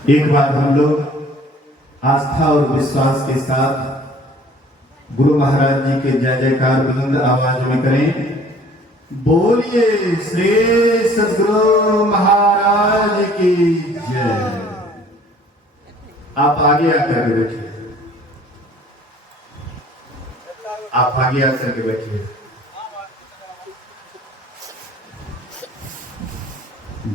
एक बार हम लोग आस्था और विश्वास के साथ गुरु महाराज जी के जय जयकार बुलंद आवाज में करें। बोलिए श्री सद्गुरु महाराज की जय। आप आगे आकर के बैठिए, आप आगे आकर के बैठिए।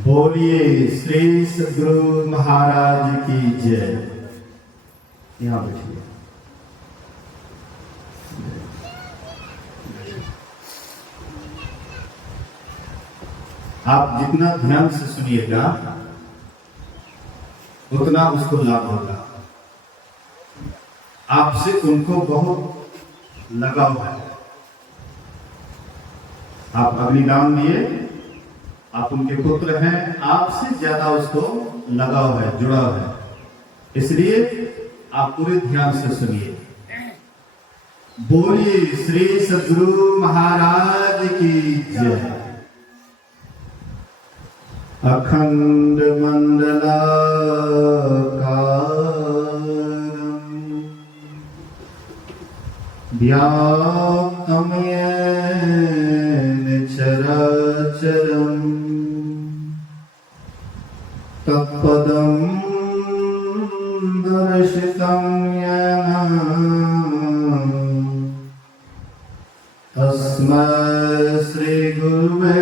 बोलिए श्री सद्गुरु महाराज की जय। यहां बैठिए। आप जितना ध्यान से सुनिएगा उतना उसको लाभ होगा। आपसे उनको बहुत लगाव है। आप अग्निदान दिए, आप उनके पुत्र हैं, आपसे ज्यादा उसको लगाव है, जुड़ाव है। इसलिए आप पूरे ध्यान से सुनिए। बोलिए श्री सद्गुरु महाराज की जय। अखंड मंडलाकारं व्याप्तं येन चराचरं तत्पदं दर्शितं येन तस्मै श्री गुरुवे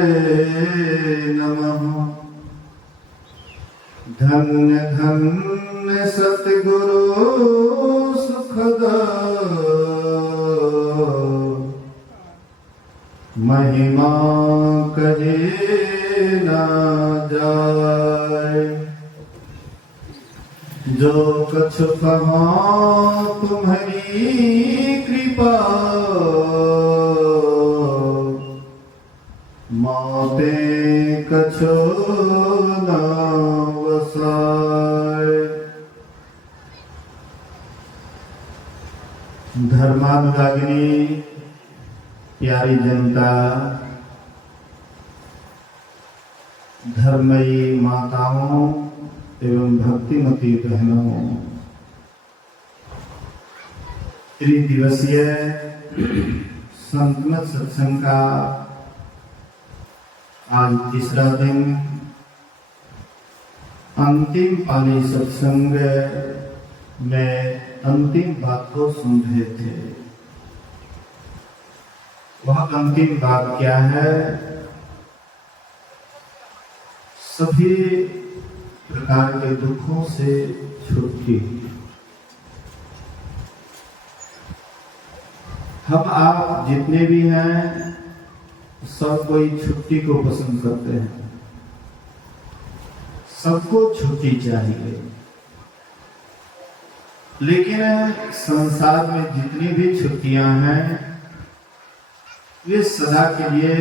नमः। धन्य धन्य सतगुरु सुखद महिमा कहे ना जाए। जो कछु कहा तुम्हारी कृपा माते कछु ना वसाए। धर्मानुरागिनी प्यारी जनता, धर्मयी माताओं एवं भक्तिमती बहनों, त्रिदिवसीय संतमत सत्संग का आज तीसरा दिन, अंतिम पाली सत्संग में अंतिम बात को सुन रहे थे। वह अंतिम बात क्या है? सभी प्रकार के दुखों से छुट्टी। हम आप जितने भी हैं सब कोई छुट्टी को पसंद करते हैं। सबको छुट्टी चाहिए, लेकिन संसार में जितनी भी छुट्टियां हैं वे सदा के लिए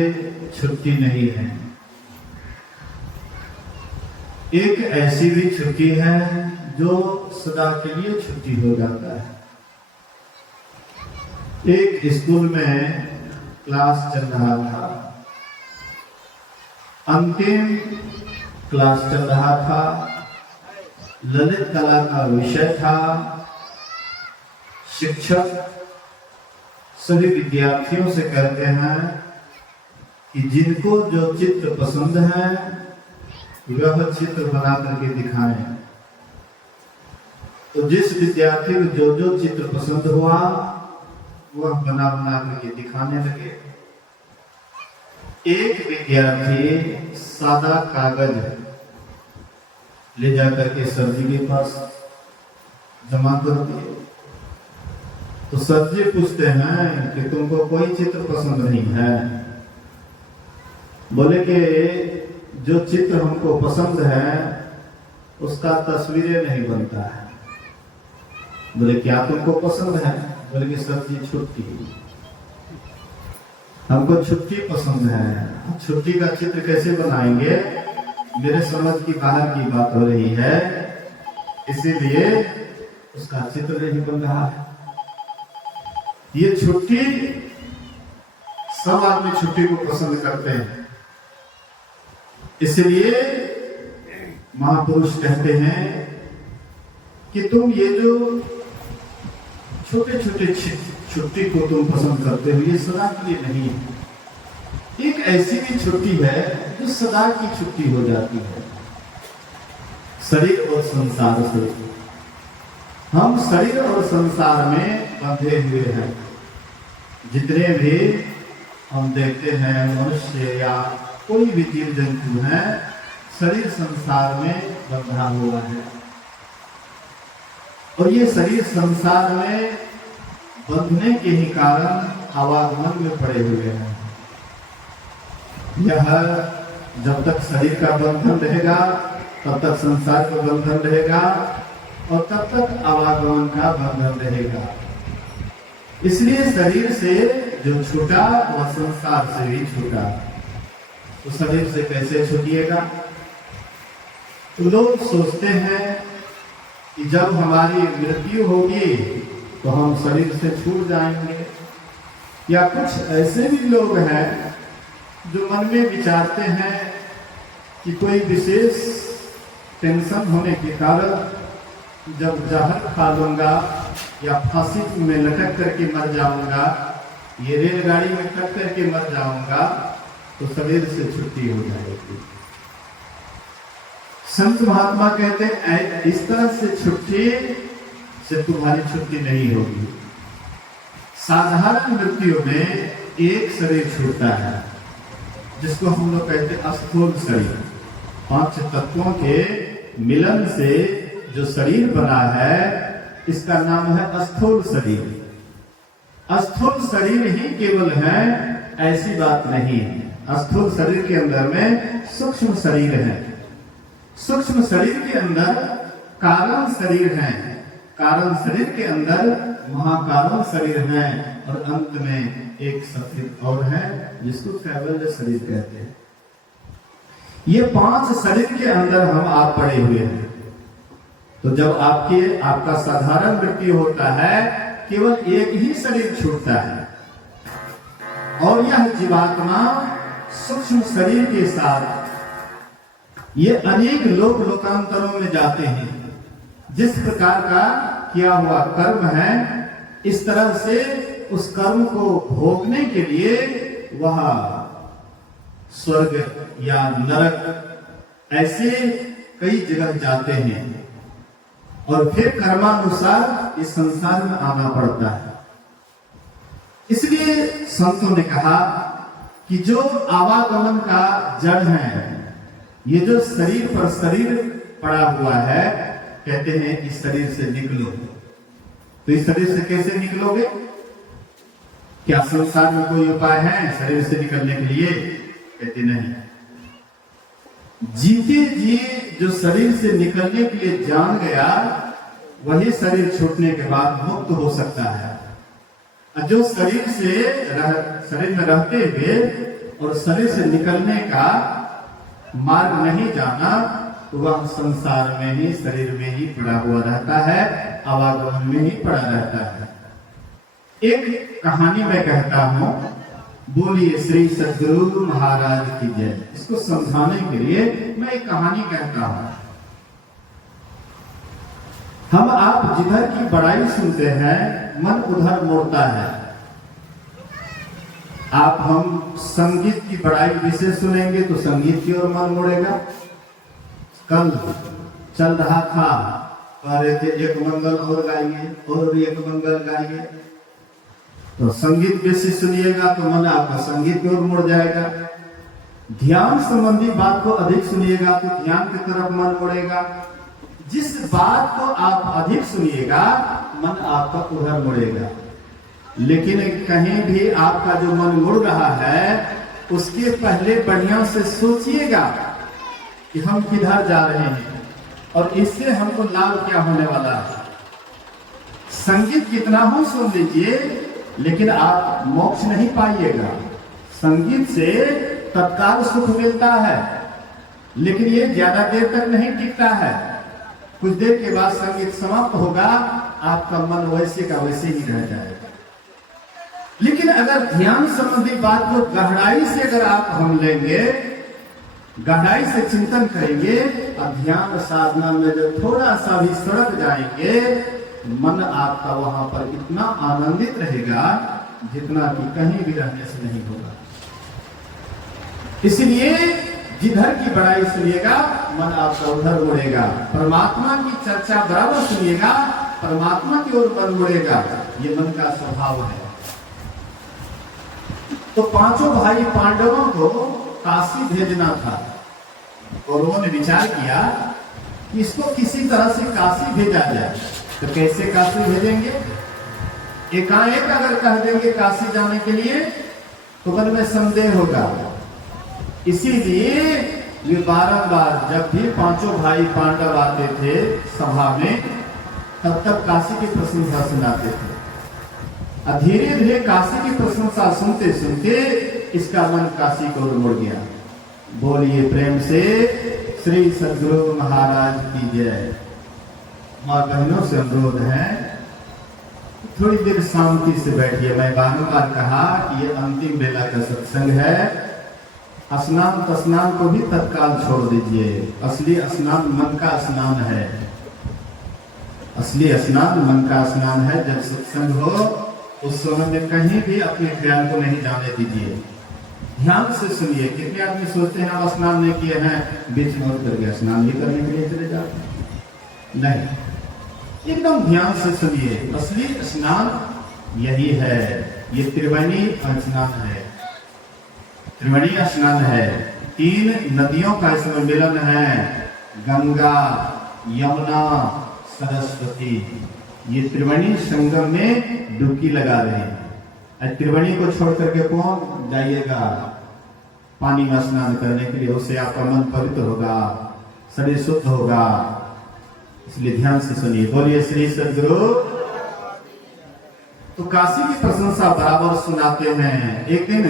छुट्टी नहीं है। एक ऐसी भी छुट्टी है जो सदा के लिए छुट्टी हो जाता है। एक स्कूल में क्लास चल रहा था, अंतिम क्लास चल रहा था, ललित कला का विषय था। शिक्षक सभी विद्यार्थियों से कहते हैं कि जिनको जो चित्र पसंद है वह चित्र बना करके दिखाएं। तो जिस विद्यार्थी को जो जो चित्र पसंद हुआ वह बना बना करके दिखाने लगे। एक विद्यार्थी सादा कागज ले जाकर के सर जी के पास जमा कर दिए। तो सर जी पूछते हैं कि तुमको कोई चित्र पसंद नहीं है? बोले कि जो चित्र हमको पसंद है उसका तस्वीरें नहीं बनता है। बोले क्या तुमको पसंद है? बोले कि सर जी छुट्टी, हमको छुट्टी पसंद है। छुट्टी का चित्र कैसे बनाएंगे? मेरे समझ की बाहर की बात हो रही है, इसीलिए उसका चित्र नहीं बन रहा है। ये छुट्टी, सब आदमी छुट्टी को पसंद करते हैं। इसलिए महापुरुष कहते हैं कि तुम ये जो छोटे छोटे छुट्टी को तुम पसंद करते हो, ये सदा के लिए नहीं है। एक ऐसी भी छुट्टी है जो सदा की छुट्टी हो जाती है, शरीर और संसार से। हम शरीर और संसार में बंधे हुए हैं। जितने भी हम देखते हैं मनुष्य या कोई भी जीव जंतु है, शरीर संसार में बंधा हुआ है। और ये शरीर संसार में बंधने के ही कारण आवागमन में पड़े हुए हैं। यह जब तक शरीर का बंधन रहेगा तब तक संसार का बंधन रहेगा और तब तक आवागमन का बंधन रहेगा। इसलिए शरीर से जो छूटा वह संसार से भी छूटा। तो शरीर से कैसे छूटिएगा? तो लोग सोचते हैं कि जब हमारी मृत्यु होगी तो हम शरीर से छूट जाएंगे। या कुछ ऐसे भी लोग हैं जो मन में विचारते हैं कि कोई विशेष टेंशन होने के कारण जब जहर खा लूंगा या फांसी में लटक करके मर जाऊंगा, ये रेलगाड़ी में कट करके मर जाऊंगा, तो शरीर से छुट्टी हो जाएगी। संत महात्मा कहते हैं इस तरह से छुट्टी से तुम्हारी छुट्टी नहीं होगी। साधारण मृत्यु में एक शरीर छूटता है, जिसको हम लोग कहते हैं स्थूल शरीर। 5 तत्वों के मिलन से जो शरीर बना है, इसका नाम है स्थूल शरीर। स्थूल शरीर ही केवल है ऐसी बात नहीं है। स्थूल शरीर के अंदर में सूक्ष्म शरीर है। सूक्ष्म शरीर के अंदर कारण शरीर है। कारण शरीर के अंदर महाकारण शरीर है। और अंत में एक शरीर और है जिसको कैवल्य शरीर कहते हैं। ये 5 शरीर के अंदर हम आप पड़े हुए हैं। तो जब आपका साधारण मृत्यु होता है, केवल एक ही शरीर छूटता है और यह जीवात्मा सूक्ष्म शरीर के साथ ये अनेक लोकांतरों में जाते हैं। जिस प्रकार का किया हुआ कर्म है, इस तरह से उस कर्म को भोगने के लिए वह स्वर्ग या नरक ऐसे कई जगह जाते हैं और फिर कर्मानुसार इस संसार में आना पड़ता है। इसलिए संतों ने कहा कि जो आवागमन का जड़ है, ये जो शरीर पर शरीर पड़ा हुआ है, कहते हैं इस शरीर से निकलो। तो इस शरीर से कैसे निकलोगे? क्या संसार में कोई उपाय है शरीर से निकलने के लिए? कहते नहीं। जीते जी जो शरीर से निकलने के लिए जान गया, वही शरीर छूटने के बाद मुक्त हो सकता है। जो शरीर में रहते हुए और शरीर से निकलने का मार्ग नहीं जाना, तो वह संसार में ही, शरीर में ही पड़ा हुआ रहता है, आवागमन में ही पड़ा रहता है। एक कहानी मैं कहता हूं, बोलिए श्री सद्गुरु महाराज की जय। इसको समझाने के लिए मैं एक कहानी कहता हूं। हम आप जिधर की बड़ाई सुनते हैं, मन उधर मुड़ता है। आप हम संगीत की बड़ाई विशेष सुनेंगे तो संगीत की ओर मन मुड़ेगा। कल चल रहा था, कह रहे थे एक मंगल और गाइए और एक मंगल गाइए, तो संगीत बेसी सुनिएगा तो मन आपका संगीत की ओर मुड़ जाएगा। ध्यान संबंधी बात को अधिक सुनिएगा तो ध्यान की तरफ मन मुड़ेगा। जिस बात को आप अधिक सुनिएगा, मन आपका उधर मुड़ेगा। लेकिन कहीं भी आपका जो मन मुड़ रहा है, उसके पहले बढ़िया से सोचिएगा कि हम किधर जा रहे हैं और इससे हमको लाभ क्या होने वाला है। संगीत कितना हो सुन लीजिए, लेकिन आप मोक्ष नहीं पाइएगा। संगीत से तत्काल सुख मिलता है, लेकिन ये ज्यादा देर तक नहीं टिकता है। कुछ देर के बाद संगीत समाप्त होगा, आपका मन वैसे का वैसे ही रह जाएगा। लेकिन अगर ध्यान संबंधी बात को गहराई से अगर आप हम लेंगे, गहराई से चिंतन करेंगे, ध्यान साधना में जब थोड़ा सा भी सड़क जाएंगे, मन आपका वहां पर इतना आनंदित रहेगा जितना कि कहीं भी रहने से नहीं होगा। इसलिए जिधर की बड़ाई सुनिएगा मन आपका उधर मुड़ेगा, परमात्मा की चर्चा बराबर सुनिएगा परमात्मा की ओर मन मुड़ेगा, ये मन का स्वभाव है। तो पांचों भाई पांडवों को काशी भेजना था और उन्होंने विचार किया कि इसको किसी तरह से काशी भेजा जाए। तो कैसे काशी भेजेंगे? एकाएक अगर कह देंगे काशी जाने के लिए तो मन में संदेह होगा। इसीलिए वे बारंबार जब भी पांचों भाई पांडव आते थे सभा में, तब तक काशी की प्रशंसा सुनाते थे। धीरे धीरे काशी की प्रशंसा सुनते सुनते इसका मन काशी को मुड़ गया। बोलिए प्रेम से श्री सद्गुरु महाराज की जय। मां बहनों से अनुरोध है थोड़ी देर शांति से बैठिए। मैं बार-बार कहा कि ये अंतिम बेला का सत्संग है। स्नान तस्नान को भी तत्काल छोड़ दीजिए। असली स्नान मन का स्नान है। असली स्नान मन का स्नान है। जब सत्संग हो उस समय में कहीं भी अपने ख्याल को नहीं जाने दीजिए। ध्यान से सुनिए। कितने आदमी सोचते हैं अब स्नान नहीं किए हैं, बीच में उतर गया, स्नान भी करने के लिए चले जाते हैं। नहीं, एकदम ध्यान से सुनिए। असली स्नान यही है। ये त्रिवेणी स्नान है। त्रिवेणी स्नान है। 3 नदियों का इसमें मिलन है, गंगा, यमुना, सरस्वती। ये त्रिवेणी संगम में डुबकी लगा रहे हैं। त्रिवेणी को छोड़ करके कौन जाइएगा पानी में स्नान करने के लिए? उससे आपका मन पवित्र होगा, शरीर शुद्ध होगा। इसलिए ध्यान से सुनिए। बोलिए श्री सद्गुरु। तो काशी की प्रशंसा बराबर सुनाते हैं। एक दिन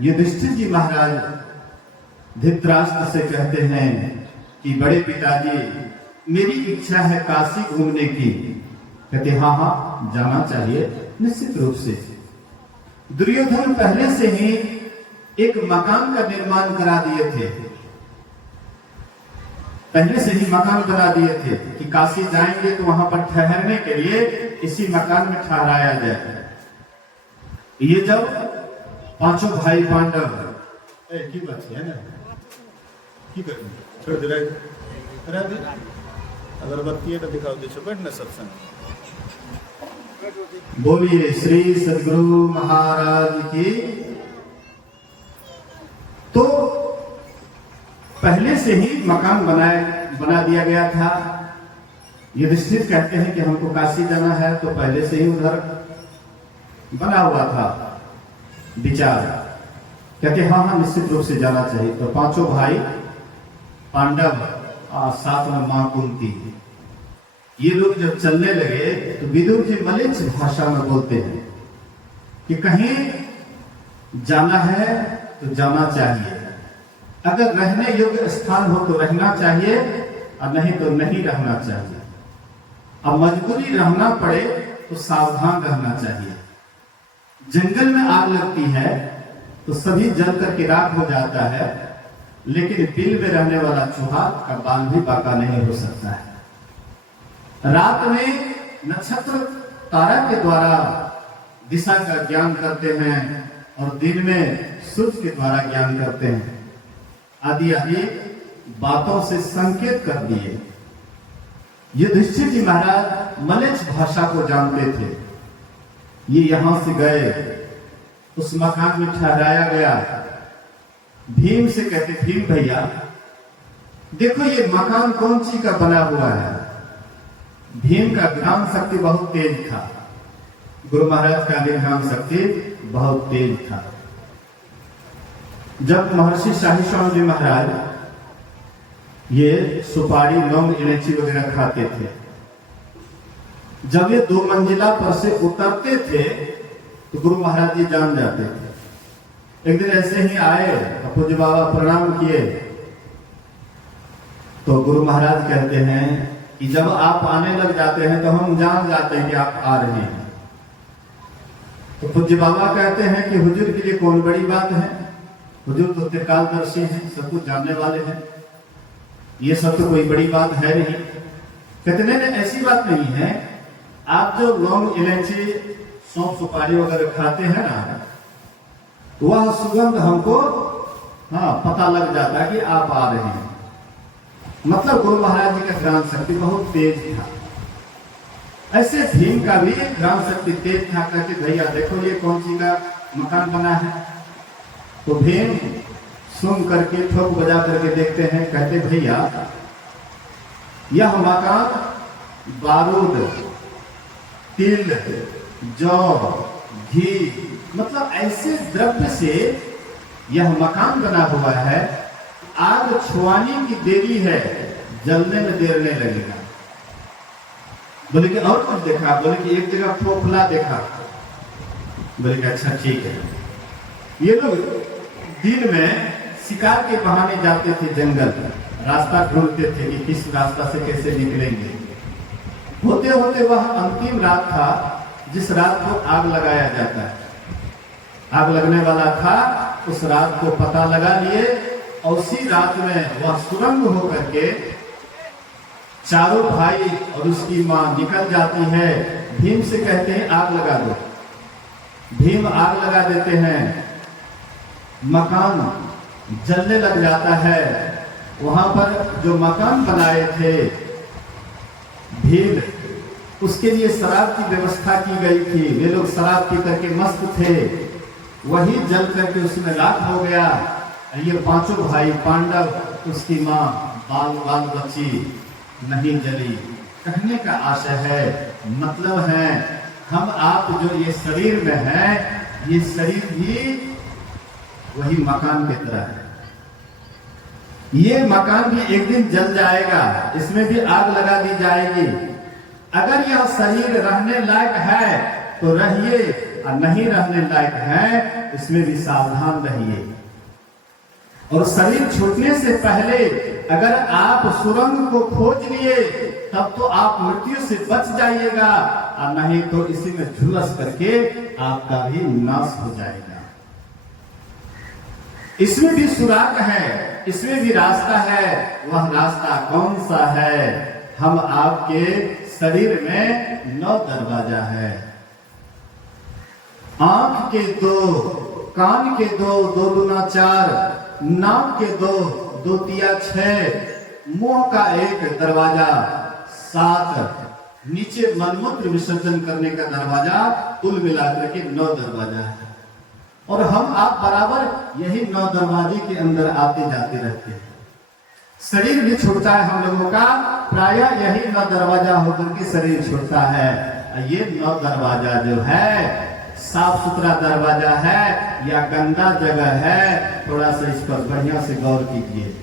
युधिष्ठिर जी महाराज धृतराष्ट्र से कहते हैं कि बड़े पिताजी मेरी इच्छा है काशी घूमने की। कहते हाँ हाँ जाना चाहिए निश्चित रूप से। दुर्योधन पहले से ही एक मकान का निर्माण करा दिए थे। पहले से ही मकान बना दिए थे कि काशी जाएंगे तो वहां पर ठहरने के लिए इसी मकान में ठहराया जाए। ये जब पांचों भाई पांडव की बात है ना, की छोड़ दे अगरबत्ती है तो दिखाओ दे बैठना सत्संग। बोलिए श्री सद्गुरु महाराज की। तो पहले से ही मकान बना दिया गया था। युधिष्ठिर कहते हैं कि हमको काशी जाना है, तो पहले से ही उधर बना हुआ था विचार। कहते हाँ हाँ निश्चित रूप से जाना चाहिए। तो पांचों भाई पांडव साथ में मां कुंती, ये लोग जब चलने लगे तो विदुर जी मलिच्छ भाषा में बोलते हैं कि कहीं जाना है तो जाना चाहिए। अगर रहने योग्य स्थान हो तो रहना चाहिए और नहीं तो नहीं रहना चाहिए। अब मजबूरी रहना पड़े तो सावधान रहना चाहिए। जंगल में आग लगती है तो सभी जल करके राख हो जाता है, लेकिन बिल में रहने वाला चूहा का बाल भी बाका नहीं हो सकता है। रात में नक्षत्र तारा के द्वारा दिशा का ज्ञान करते हैं और दिन में सूर्य के द्वारा ज्ञान करते हैं। आदि आदि बातों से संकेत कर दिए। युधिष्ठिर जी महाराज मलिच्छ भाषा को जानते थे। ये यहां से गए, उस मकान में ठहराया गया। भीम से कहते भीम भैया देखो ये मकान कौन सी का बना हुआ है। भीम का ज्ञान शक्ति बहुत तेज था। गुरु महाराज का ज्ञान शक्ति बहुत तेज था। जब महर्षि शाही स्वामी जी महाराज ये सुपारी लौंग इलायची वगैरह खाते थे, जब ये 2 मंजिला पर से उतरते थे तो गुरु महाराज जी जान जाते थे। एक दिन ऐसे ही आए, पूज्य बाबा प्रणाम किए तो गुरु महाराज कहते हैं कि जब आप आने लग जाते हैं तो हम जान जाते हैं कि आप आ रहे हैं। तो पूज्य बाबा कहते हैं कि हुजूर के लिए कौन बड़ी बात है, हुजूर तो त्रिकालदर्शी हैं, सब कुछ जानने वाले हैं। ये सब तो कोई बड़ी बात है नहीं। कहते नहीं ऐसी बात नहीं है, आप जो लौंग इलायची सौंफ सुपारी वगैरह खाते हैं ना, वह सुगंध हमको पता लग जाता है कि आप आ रहे हैं। मतलब गुरु महाराज जी का घ्राण शक्ति बहुत तेज था। ऐसे भीम का भी घ्राण शक्ति तेज था। कहते भैया देखो ये कौन सी का मकान बना है। तो भीम सुन करके ठोक बजा करके देखते हैं। कहते भैया यह मकान बारूद, तिल, जौ, घी, मतलब ऐसे द्रव्य से यह मकान बना हुआ है। आग छुआने की देरी है, जलने में देर नहीं लगेगा। बोले कि और कुछ देखा? बोले कि एक जगह फोफला देखा। बोले कि अच्छा ठीक है। ये लोग दिन में शिकार के बहाने जाते थे जंगल, रास्ता ढूंढते थे कि किस रास्ता से कैसे निकलेंगे। होते होते वह अंतिम रात था जिस रात को आग लगाया जाता है। आग लगने वाला था, उस रात को पता लगा लिए और उसी रात में वह सुरंग होकर के चारों भाई और उसकी मां निकल जाती है। भीम से कहते हैं आग लगा दो। भीम आग लगा देते हैं, मकान जलने लग जाता है। वहां पर जो मकान बनाए थे भीम, उसके लिए शराब की व्यवस्था की गई थी। वे लोग शराब पी करके मस्त थे, वही जल करके उसमें राख हो गया। ये पांचों भाई पांडव, उसकी मां, बाल बाल बची नहीं जली। कहने का आशय है, मतलब है हम आप जो ये शरीर में है, ये शरीर भी वही मकान की तरह है। ये मकान भी एक दिन जल जाएगा, इसमें भी आग लगा दी जाएगी। अगर यह शरीर रहने लायक है तो रहिए, और नहीं रहने लायक है इसमें भी सावधान रहिए। और शरीर छूटने से पहले अगर आप सुरंग को खोज लिए तब तो आप मृत्यु से बच जाइएगा, और नहीं तो इसी में झुलस करके आपका भी नाश हो जाएगा। इसमें भी सुराग है, इसमें भी रास्ता है। वह रास्ता कौन सा है? हम आपके शरीर में 9 दरवाजा है। आंख के 2, कान के 2, 2 दूना 4, नाक के 2, 2 तिया 6, मुंह का 1 दरवाजा 7, नीचे मलमूत्र विसर्जन करने का दरवाजा, कुल मिलाकर के 9 दरवाजा है। और हम आप बराबर यही 9 दरवाजे के अंदर आते जाते रहते हैं। शरीर भी छूटता है हम लोगों का, प्रायः यही 9 दरवाजा होकर के शरीर छूटता है। ये 9 दरवाजा जो है साफ सुथरा दरवाजा है या गंदा जगह है, थोड़ा सा इस पर बढ़िया से गौर कीजिए।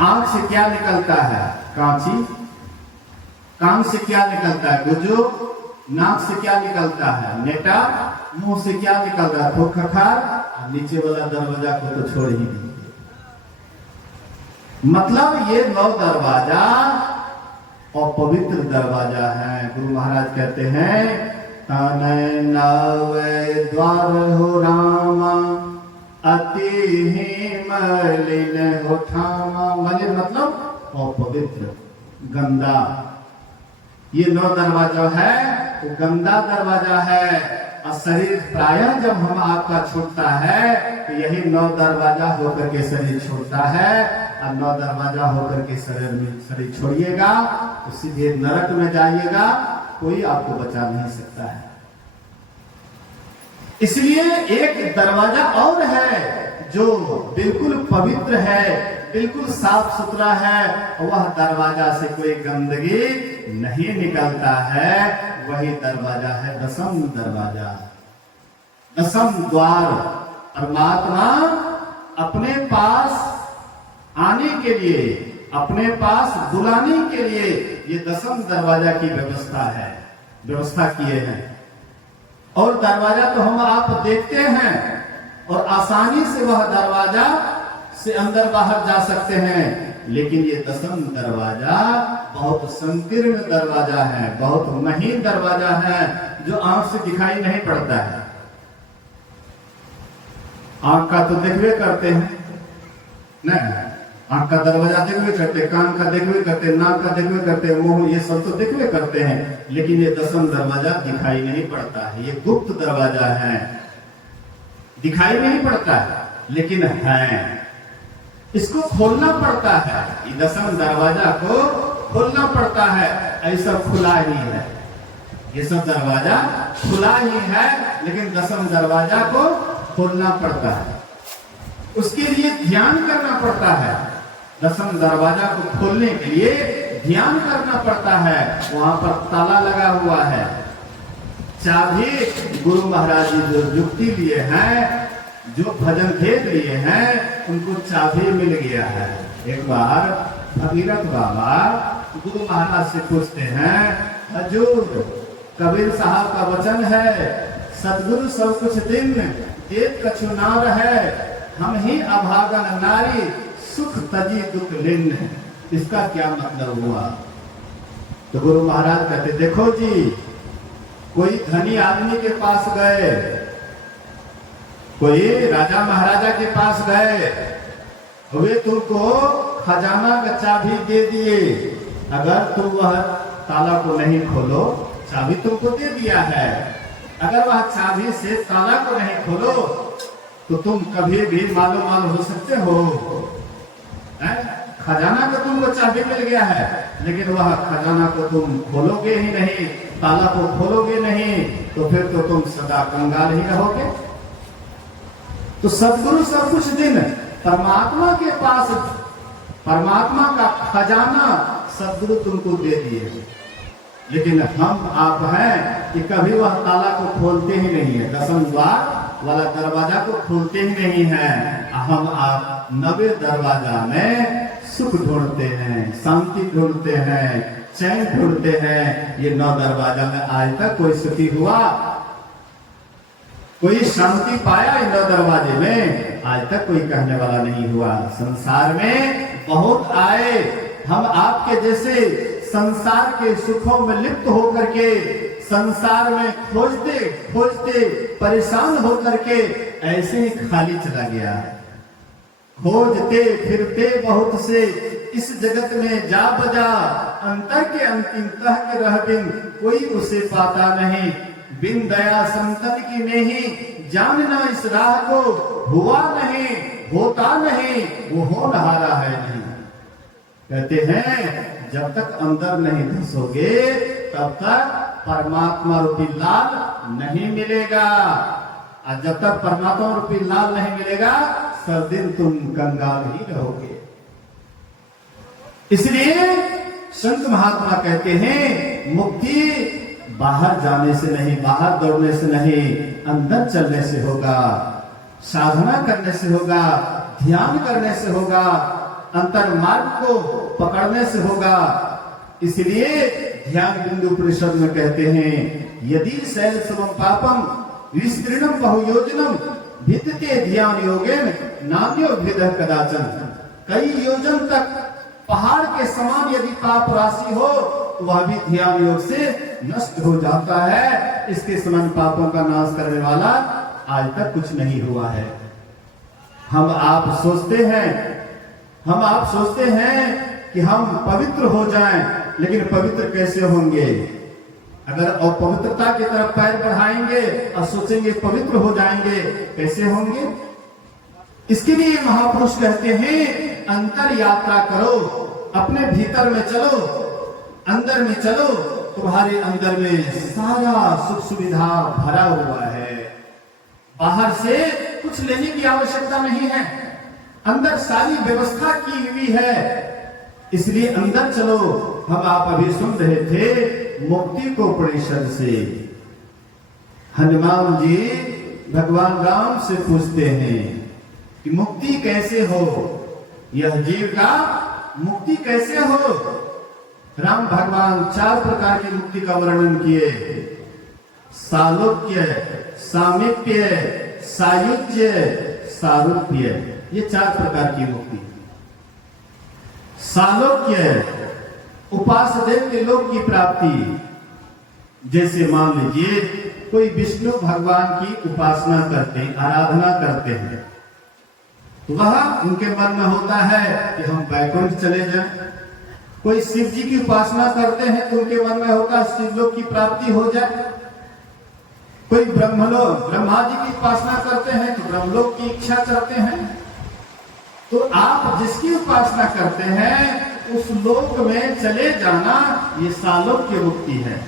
आंख से क्या निकलता है? कांची। कान से क्या निकलता है? गुजो। नाक से क्या निकलता है? नेटा। मुंह से क्या निकल रहा है? खखार। नीचे वाला दरवाजा को तो छोड़ ही दीजिए। मतलब ये 9 दरवाजा और पवित्र दरवाजा है। गुरु महाराज कहते हैं तनय नवै द्वार हो रामा, अति ही मलिन हो ठामा। मलिन मतलब अपवित्र, गंदा। ये 9 दरवाजा है, वो गंदा दरवाजा है। और शरीर प्रायः जब हम आपका छूटता है तो यही 9 दरवाजा होकर के शरीर छूटता है। और 9 दरवाजा होकर के शरीर छोड़िएगा तो सीधे नरक में जाइएगा, कोई आपको बचा नहीं सकता है। इसलिए एक दरवाजा और है जो बिल्कुल पवित्र है, बिल्कुल साफ सुथरा है। वह दरवाजा से कोई गंदगी नहीं निकलता है। वही दरवाजा है दशम दरवाजा, दशम द्वार। परमात्मा अपने पास आने के लिए, अपने पास बुलाने के लिए ये दशम दरवाजा की व्यवस्था किए हैं। और दरवाजा तो हम आप देखते हैं और आसानी से वह दरवाजा से अंदर बाहर जा सकते हैं। लेकिन ये दशम दरवाजा बहुत संकीर्ण दरवाजा है, बहुत महीन दरवाजा है, जो आंख से दिखाई नहीं पड़ता है। आंख का तो देखबे करते हैं नहीं, आंख का दरवाजा देखवे करते, कान का देखवे करते, नाक का देखवे करते, मुंह, ये सब तो देखवे करते हैं, लेकिन ये दसम दरवाजा दिखाई नहीं पड़ता है। ये गुप्त दरवाजा है, दिखाई नहीं पड़ता है, लेकिन है। इसको खोलना पड़ता है। ये दसम दरवाजा को खोलना पड़ता है। ऐसा खुला ही है, ये सब दरवाजा खुला ही है, लेकिन दसम दरवाजा को खोलना पड़ता है। उसके लिए ध्यान करना पड़ता है। दसम दरवाजा को खोलने के लिए ध्यान करना पड़ता है। वहां पर ताला लगा हुआ है। चाबी गुरु महाराज जी जो युक्ति लिए हैं, जो भजन भेद लिए हैं, उनको चाबी मिल गया है। एक बार भगीरथ बाबा गुरु महाराज से पूछते हैं, हजूर, कबीर साहब का वचन है, सदगुरु सब कुछ दिन देत कछु नार है, हम ही अभागन नारी सुख तजी दुख लिन्न। इसका क्या मतलब हुआ? तो गुरु महाराज कहते, देखो जी, कोई धनी आदमी के पास गए, कोई राजा महाराजा के पास गए, वे तुमको खजाना का चाबी दे दिए। अगर तुम वह ताला को नहीं खोलो, चाबी तुमको दे दिया है, अगर वह चाबी से ताला को नहीं खोलो तो तुम कभी भी मालो माल हो सकते हो। खजाना का तुमको चाबी मिल गया है, लेकिन वह खजाना को तुम खोलोगे ही नहीं, ताला को खोलोगे नहीं, तो फिर तो तुम सदा कंगाल ही रहोगे। तो सदगुरु सब कुछ दिन परमात्मा के पास, परमात्मा का खजाना सदगुरु तुमको दे दिए, लेकिन हम आप हैं कि कभी वह ताला को खोलते ही नहीं है, दसम द्वार वाला दरवाजा को खोलते ही नहीं है। हम आप नवे दरवाजा में सुख ढूंढते हैं, शांति ढूंढते हैं, चैन ढूंढते हैं। ये 9 दरवाजा में आज तक कोई सुखी हुआ, कोई शांति पाया इन 9 दरवाजे में? आज तक कोई कहने वाला नहीं हुआ। संसार में बहुत आए, हम आपके जैसे संसार के सुखों में लिप्त होकर के, संसार में खोजते खोजते परेशान होकर के ऐसे ही खाली चला गया। खोजते फिरते बहुत से इस जगत में जा बजा, अंतर के अंतिम तह के रह बिन कोई उसे पाता नहीं। बिन दया संतन की नहीं, जानना इस राह को हुआ नहीं, होता नहीं, वो होनहारा है नहीं। कहते हैं जब तक अंदर नहीं धंसोगे तब तक परमात्मा रूपी लाल नहीं मिलेगा, और जब तक परमात्मा रूपी लाल नहीं मिलेगा सब दिन तुम कंगाल ही रहोगे। इसलिए संत महात्मा कहते हैं मुक्ति बाहर जाने से नहीं, बाहर दौड़ने से नहीं, अंदर चलने से होगा, साधना करने से होगा, ध्यान करने से होगा, अंतर मार्ग को पकड़ने से होगा। इसलिए ध्यान बिंदु उपनिषद में कहते हैं, यदि शैल समम पापम विस्तृणम बहुयोजनम भिद्यते ध्यान योगेन नान्यो भेदः कदाचन। कई योजन तक पहाड़ के समान यदि पाप राशि हो, वह भी ध्यान योग से नष्ट हो जाता है। इसके समान पापों का नाश करने वाला आज तक कुछ नहीं हुआ है। हम आप सोचते हैं कि हम पवित्र हो जाएं, लेकिन पवित्र कैसे होंगे? अगर अपवित्रता की तरफ पैर बढ़ाएंगे और सोचेंगे पवित्र हो जाएंगे, कैसे होंगे? इसके लिए महापुरुष कहते हैं अंतर यात्रा करो, अपने भीतर में चलो, अंदर में चलो, तुम्हारे अंदर में सारा सुख सुविधा भरा हुआ है। बाहर से कुछ लेने की आवश्यकता नहीं है, अंदर सारी व्यवस्था की हुई है। इसलिए अंदर चलो। हम आप अभी सुन रहे थे मुक्ति को उपनिषद से। हनुमान जी भगवान राम से पूछते हैं कि मुक्ति कैसे हो, यह जीव का मुक्ति कैसे हो? राम भगवान 4 प्रकार की मुक्ति का वर्णन किए, सालोक्य, सामीप्य, सायुज्य, सारूप्य। ये 4 प्रकार की मुक्ति। सालोक्य उपासदेव के लोक की प्राप्ति। जैसे मान लीजिए कोई विष्णु भगवान की उपासना करते हैं, आराधना करते हैं, तो वह उनके मन में होता है कि हम वैकुंठ चले जाएं। कोई शिव जी की उपासना करते हैं तो उनके मन में होता है शिवलोक की प्राप्ति हो जाए। कोई ब्रह्मा जी की उपासना करते हैं तो ब्रह्मलोक की इच्छा करते हैं। तो आप जिसकी उपासना करते हैं उस लोक में चले जाना, ये सालोक्य मुक्ति है।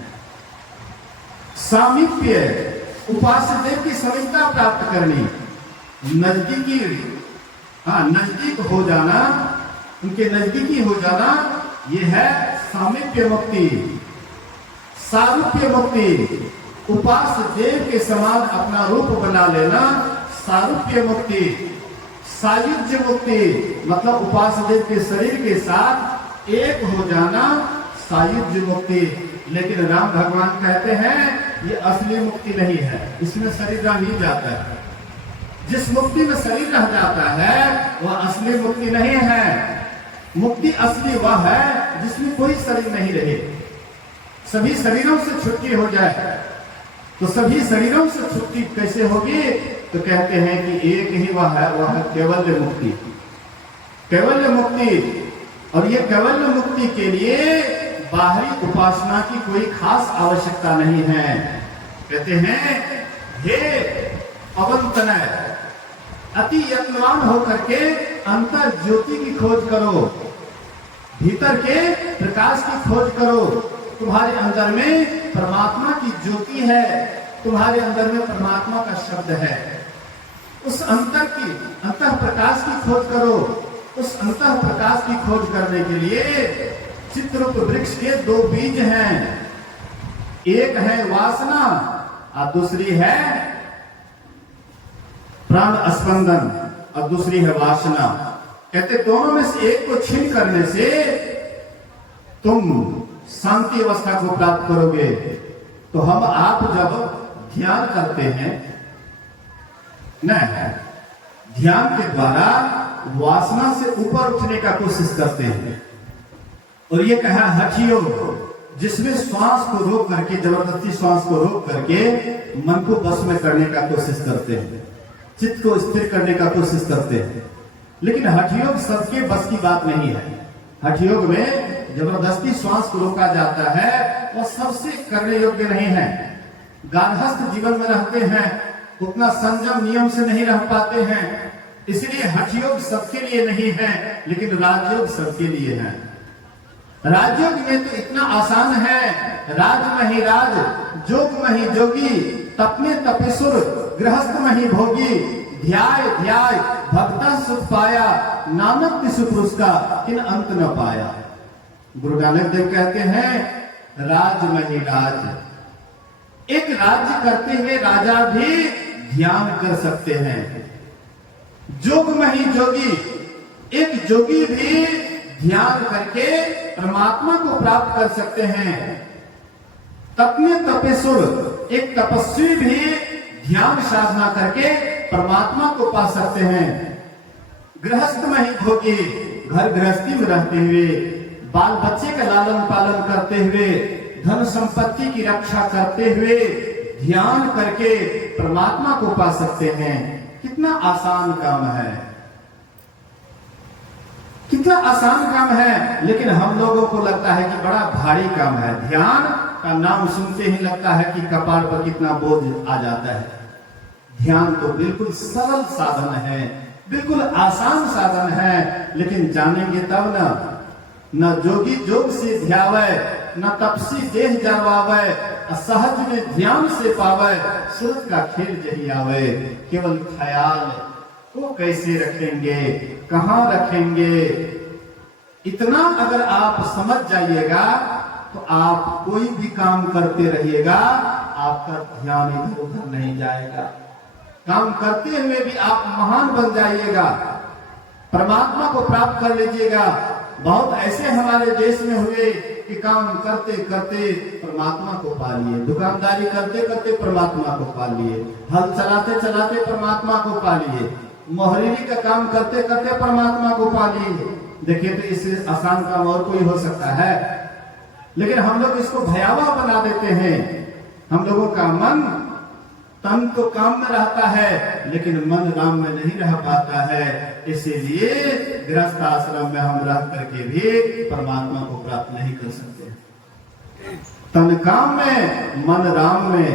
सामीप्य, उपास्य देव की समीपता प्राप्त करनी, नजदीकी, नजदीक हो जाना, उनके नजदीकी हो जाना, ये है सामीप्य मुक्ति। सारूप्य मुक्ति, उपास्य देव के समान अपना रूप बना लेना, सारूप्य मुक्ति। सायुज्य मुक्ति मतलब उपास्य देव के शरीर के साथ एक हो जाना, सायुज्य मुक्ति। लेकिन राम भगवान कहते हैं ये असली मुक्ति नहीं है, इसमें शरीर रह ही जाता है। जिस मुक्ति में शरीर रह जाता है वह असली मुक्ति नहीं है। मुक्ति असली वह है जिसमें कोई शरीर नहीं रहे, सभी शरीरों से छुट्टी हो जाए। तो सभी शरीरों से छुट्टी कैसे होगी? तो कहते हैं कि एक ही वह है, वह है कैवल्य मुक्ति। कैवल्य मुक्ति, और ये कैवल्य मुक्ति के लिए बाहरी उपासना की कोई खास आवश्यकता नहीं है। कहते हैं हे अवंतनय, अति यत्नवान होकर के अंतर ज्योति की खोज करो, भीतर के प्रकाश की खोज करो। तुम्हारे अंदर में परमात्मा की ज्योति है, तुम्हारे अंदर में परमात्मा का शब्द है। उस अंतर प्रकाश की खोज करो। उस अंतर प्रकाश की खोज करने के लिए चित्ररूप वृक्ष के दो बीज हैं, एक है वासना और दूसरी है प्राण स्पंदन और दूसरी है वासना। कहते दोनों में से एक को छीन करने से तुम शांति अवस्था को प्राप्त करोगे। तो हम आप जब ध्यान करते हैं नहीं, ध्यान के द्वारा वासना से ऊपर उठने का कोशिश करते हैं। और ये कहा हठयोग, जिसमें श्वास को रोक करके, जबरदस्ती श्वास को रोक करके मन को बस में करने का कोशिश करते हैं, चित्त को स्थिर करने का कोशिश करते हैं। लेकिन हठयोग सबके बस की बात नहीं है। हठयोग में जबरदस्ती श्वास को रोका जाता है, वह सबसे करने योग्य नहीं है। गार्हस्थ जीवन में रहते हैं, उतना संयम नियम से नहीं रह पाते हैं, इसलिए हठयोग सबके लिए नहीं है, लेकिन राजयोग सबके लिए है। राजयोग में तो इतना आसान है, राज में ही राज, जोग में ही जोगी, तप में तपेश्वर, गृहस्थ में ही भोगी, ध्याय ध्याय भक्ता सुख पाया, नानक तिसु पुरुष का किन अंत न पाया। गुरु नानक देव कहते हैं राज में ही राज। एक राज्य करते हुए राजा भी ध्यान कर सकते हैं। जोग में ही जोगी, एक जोगी भी ध्यान करके परमात्मा को प्राप्त कर सकते हैं। तप में तपेश्वर, एक तपस्वी भी ध्यान साधना करके परमात्मा को पा सकते हैं। गृहस्थ में ही भोगी, घर गृहस्थी में रहते हुए, बाल बच्चे का लालन पालन करते हुए, धन संपत्ति की रक्षा करते हुए ध्यान करके परमात्मा को पा सकते हैं। कितना आसान काम है, कितना आसान काम है। लेकिन हम लोगों को लगता है कि बड़ा भारी काम है। ध्यान का नाम सुनते ही लगता है कि कपार पर कितना बोझ आ जाता है। ध्यान तो बिल्कुल सरल साधन है, बिल्कुल आसान साधन है। लेकिन जानेंगे तब न जोगी जोग से ध्यावे, न तपसी देह जरवावे, असहज में ध्यान से पावे, सुरत का खेल जही आवे। केवल ख्याल को कैसे रखेंगे, कहां रखेंगे, इतना अगर आप समझ जाइएगा तो आप कोई भी काम करते रहिएगा, आपका ध्यान इधर उधर नहीं जाएगा। काम करते हुए भी आप महान बन जाइएगा, परमात्मा को प्राप्त कर लीजिएगा। बहुत ऐसे हमारे देश में हुए कि काम करते करते परमात्मा को पा लिए, दुकानदारी करते करते परमात्मा को पा लिए, हल चलाते चलाते परमात्मा को पा लिए, मोहरीरी का काम करते करते परमात्मा को पा लिए। देखिए तो इससे आसान काम और कोई हो सकता है? लेकिन हम लोग इसको भयावह बना देते हैं। हम लोगों का मन तन तो काम में रहता है लेकिन मन राम में नहीं रह पाता है। इसीलिए गृहस्थ आश्रम में हम रह करके भी परमात्मा को प्राप्त नहीं कर सकते। तन काम में मन राम में,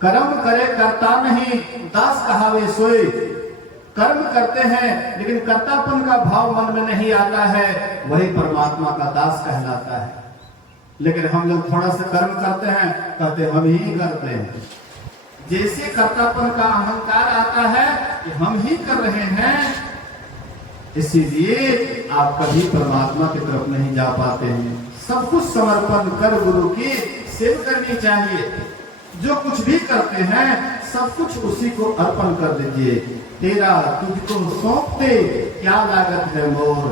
कर्म करे करता नहीं दास कहावे सोए। कर्म करते हैं लेकिन कर्तापन का भाव मन में नहीं आता है, वही परमात्मा का दास कहलाता है। लेकिन हम लोग थोड़ा सा कर्म करते हैं, कहते हम ही करते हैं। जैसे कर्तापन का अहंकार आता है कि हम ही कर रहे हैं, इसीलिए आप कभी परमात्मा की तरफ नहीं जा पाते हैं। सब कुछ समर्पण कर गुरु की सेवा करनी चाहिए। जो कुछ भी करते हैं सब कुछ उसी को अर्पण कर दीजिए। तेरा तुझको सौंपते क्या लागत है मोर।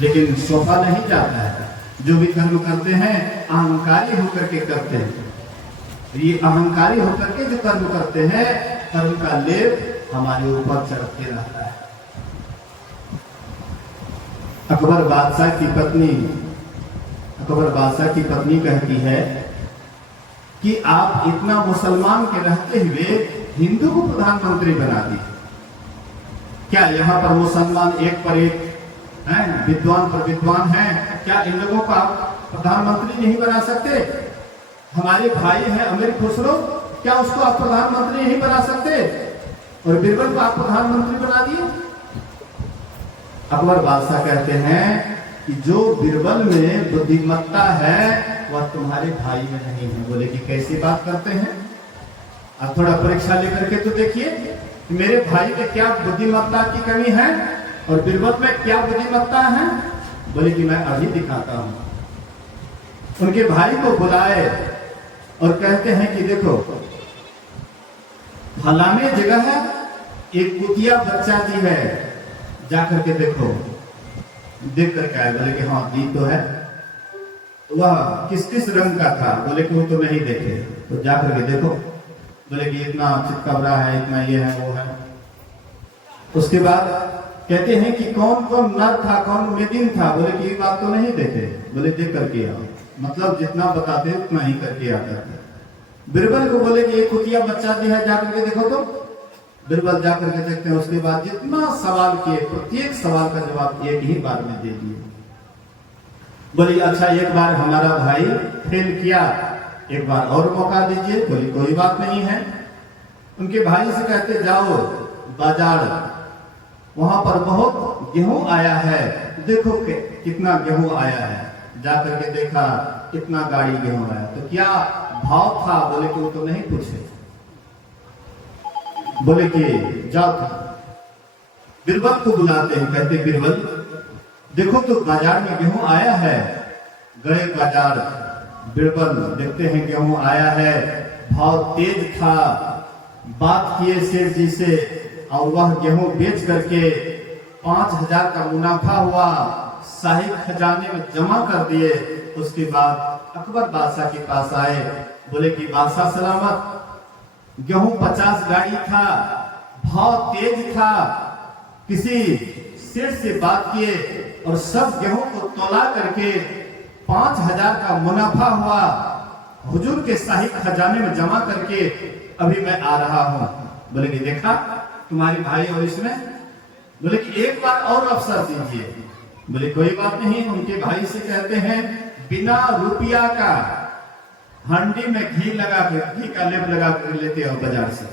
लेकिन सौंपा नहीं जाता है। जो भी कर्म करते हैं अहंकारी होकर के करते हैं। ये अहंकारी होकर के जो कर्म करते हैं, कर्म का लेप हमारे ऊपर चढ़ते रहता है। अकबर बादशाह की पत्नी कहती है कि आप इतना मुसलमान के रहते हुए हिंदू को प्रधानमंत्री बना दिए। क्या यहाँ पर मुसलमान एक पर एक हैं, विद्वान पर विद्वान हैं, क्या इन लोगों को आप प्रधानमंत्री नहीं बना सकते? हमारे भाई हैं अमीर खुसरो, क्या उसको आप प्रधानमंत्री नहीं बना सकते? और बीरबल को आप प्रधानमंत्री बना दिए। अकबर बादशाह कहते हैं कि जो बीरबल में बुद्धिमत्ता है वह तुम्हारे भाई में नहीं है। बोले कि कैसी बात करते हैं? अब थोड़ा परीक्षा लेकर के तो देखिए कि मेरे भाई में क्या बुद्धिमत्ता की कमी है और बीरबल में क्या बुद्धिमत्ता है। बोले कि मैं अभी दिखाता हूं। उनके भाई को बुलाए और कहते हैं कि देखो फलाने जगह है एक कुतिया बच्चा दी है, जाकर के देखो। देख करके आए। बोले कि हाँ दी तो है। वह किस किस रंग का था? बोले कि वो तो नहीं देखे। तो जाकर के देखो। बोले कि इतना चितकबरा है, इतना ये है वो है। उसके बाद कहते हैं कि कौन कौन नर था, कौन मेदिन था। बोले कि ये बात तो नहीं देखे। बोले देख करके आओ। मतलब जितना बताते उतना ही करके आता था। बीरबल को बोले कि ये कुतिया बच्चा दी है, जाकर के देखो। तो बीरबल जाकर के देखते हैं। उसके बाद जितना सवाल किए प्रत्येक सवाल का जवाब एक ही बार में दे दिए। बोली अच्छा एक बार हमारा भाई फेल किया, एक बार और मौका दीजिए। बोली कोई बात नहीं है। उनके भाई से कहते जाओ बाजार, वहां पर बहुत गेहूं आया है, देखो कितना गेहूं आया है। जाकर के देखा कितना गाड़ी गेहूं आया। तो क्या भाव था? बोले कि वो तो नहीं पूछे। बोले कि जाओ। बीरबल को बुलाते हैं। कहते बीरबल देखो तो बाजार में गेहूं आया है। गए बाजार, बीरबल देखते हैं गेहूं आया है, भाव तेज था। बात किए सेठ जी से और वह गेहूं बेच करके 5,000 का मुनाफा हुआ, शाही खजाने में जमा कर दिए। उसके बाद अकबर बादशाह के पास आए। बोले कि बादशाह सलामत, गेहूं 50 गाड़ी था, भाव तेज था। किसी सेठ से बात किए और सब गेहूं को तोला करके 5,000 का मुनाफा हुआ, हुजूर के शाही खजाने में जमा करके अभी मैं आ रहा हूं। बोले कि देखा तुम्हारे भाई और इसमें। बोले कि एक बार और अवसर दीजिए। बोले कोई बात नहीं। उनके भाई से कहते हैं बिना रुपया का हंडी में घी लगा कर, घी का लेप लगा कर लेते हो बाजार से।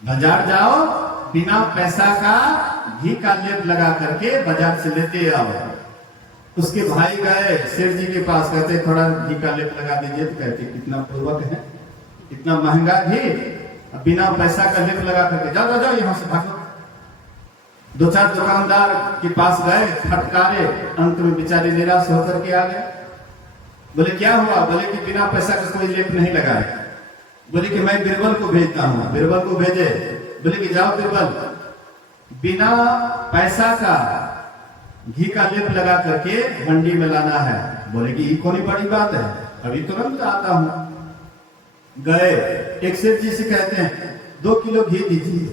बाजार जाओ, बिना पैसा का घी का लेप लगा करके बाजार से लेते आओ। उसके भाई गए सेठ जी के पास, कहते थोड़ा घी का लेप लगा दीजिए। तो कहते कितना पूर्वक है, इतना महंगा घी, बिना पैसा का लेप लगा करके जाओ जाओ यहाँ से भागो। 2-4 दुकानदार के पास गए, फटकारे, अंत में बेचारे निराश होकर के आ गए। बोले क्या हुआ? बोले कि बिना पैसा का कोई लेप नहीं लगाए। बोले कि मैं बीरबल को भेजता हूँ। बीरबल को भेजे। बोले कि जाओ बीरबल, बिना पैसा का घी का लेप लगा करके हंडी में लाना है। बोले कि ये कौन बड़ी बात है, अभी तुरंत आता हूँ। गए एक सेठ जी से कहते हैं 2 किलो घी दीजिए।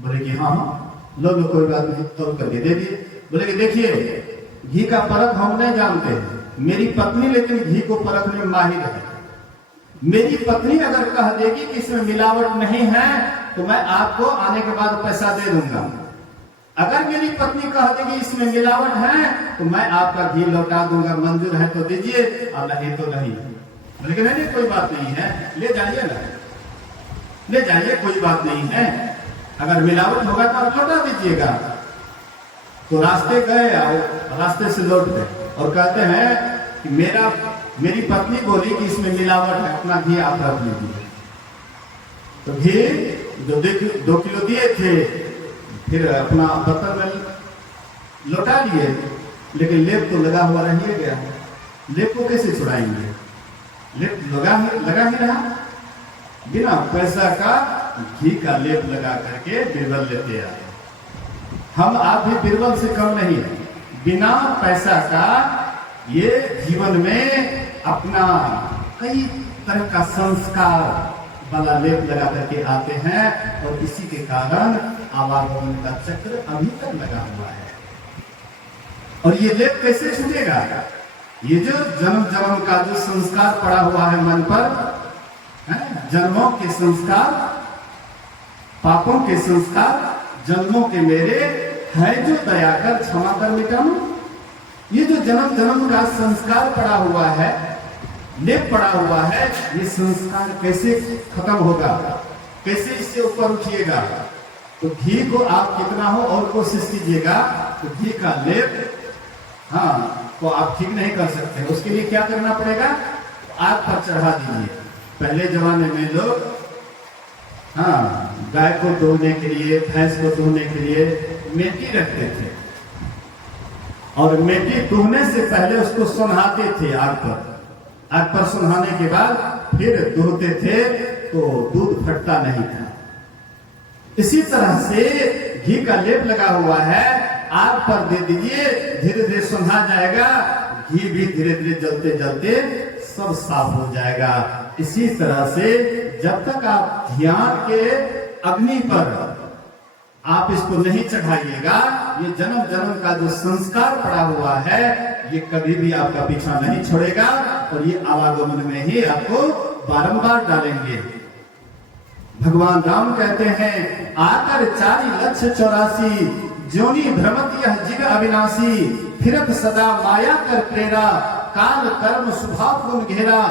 बोले कि हाँ लो लो कोई बात नहीं, तोल करके दे दिए। बोले कि देखिए घी का परख हम नहीं जानते, मेरी पत्नी लेकिन घी को परखने में माहिर है। मेरी पत्नी अगर कह देगी कि इसमें मिलावट नहीं है तो मैं आपको आने के बाद पैसा दे दूंगा। अगर मेरी पत्नी कह देगी इसमें मिलावट है तो मैं आपका घी लौटा दूंगा, मंजूर है तो दीजिए और नहीं तो नहीं। लेकिन नहीं, कोई बात नहीं है, ले जाइए ना, ले जाइए, कोई बात नहीं है, अगर मिलावट होगा तो आप लौटा दीजिएगा। तो रास्ते गए और रास्ते से लौट गए और कहते हैं कि मेरी पत्नी बोली कि इसमें मिलावट है, अपना घी आप रख लीजिए। तो घी जो 2 किलो दिए थे फिर अपना बर्तन में लौटा लिए, लेकिन लेप तो लगा हुआ रह गया। लेप को कैसे छुड़ाएंगे? लेप लगा ही रहा। बिना पैसा का घी का लेप लगा करके बीरबल लेते आए। हम आप भी बीरबल से कम नहीं है। बिना पैसा का ये जीवन में अपना कई तरह का संस्कार वाला लेप लगा करके आते हैं और इसी के कारण आवागमन का चक्र अभी तक लगा हुआ है। और ये लेप कैसे छूटेगा? ये जो जन्म जन्म का जो संस्कार पड़ा हुआ है मन पर, जन्मों के संस्कार, पापों के संस्कार, जन्मों के मेरे है जो दया कर क्षमा कर मिटाऊं। ये जो जन्म जन्म का संस्कार पड़ा हुआ है, लेप पड़ा हुआ है, ये संस्कार कैसे खत्म होगा? कैसे इससे ऊपर उठिएगा? तो घी को आप कितना हो और कोशिश कीजिएगा तो घी का लेप तो आप ठीक नहीं कर सकते। उसके लिए क्या करना पड़ेगा? आग पर चढ़ा दीजिए। पहले जमाने में लोग गाय को धोने के लिए, भैंस को धोने के लिए मेथी रखते थे और मेथी धोने से पहले उसको सुनहाते थे आग पर। आग पर सुनहाने के बाद फिर धोते थे तो दूध फटता नहीं था। इसी तरह से घी का लेप लगा हुआ है, आग पर दे दीजिए, धीरे धीरे सुनहा जाएगा, घी भी धीरे धीरे जलते जलते सब साफ हो जाएगा। इसी तरह से जब तक आप ध्यान के अग्नि पर आप इसको नहीं चढ़ाइएगा, ये जन्म जन्म का जो संस्कार पड़ा हुआ है ये कभी भी आपका पीछा नहीं छोड़ेगा और ये आवागमन में ही आपको बारंबार डालेंगे। भगवान राम कहते हैं, आकर 4,84,000 ज्योनि भ्रमत यह जिग अविनाशी, फिरत सदा माया कर प्रेरा, काल कर्म स्वभाव गुण घेरा,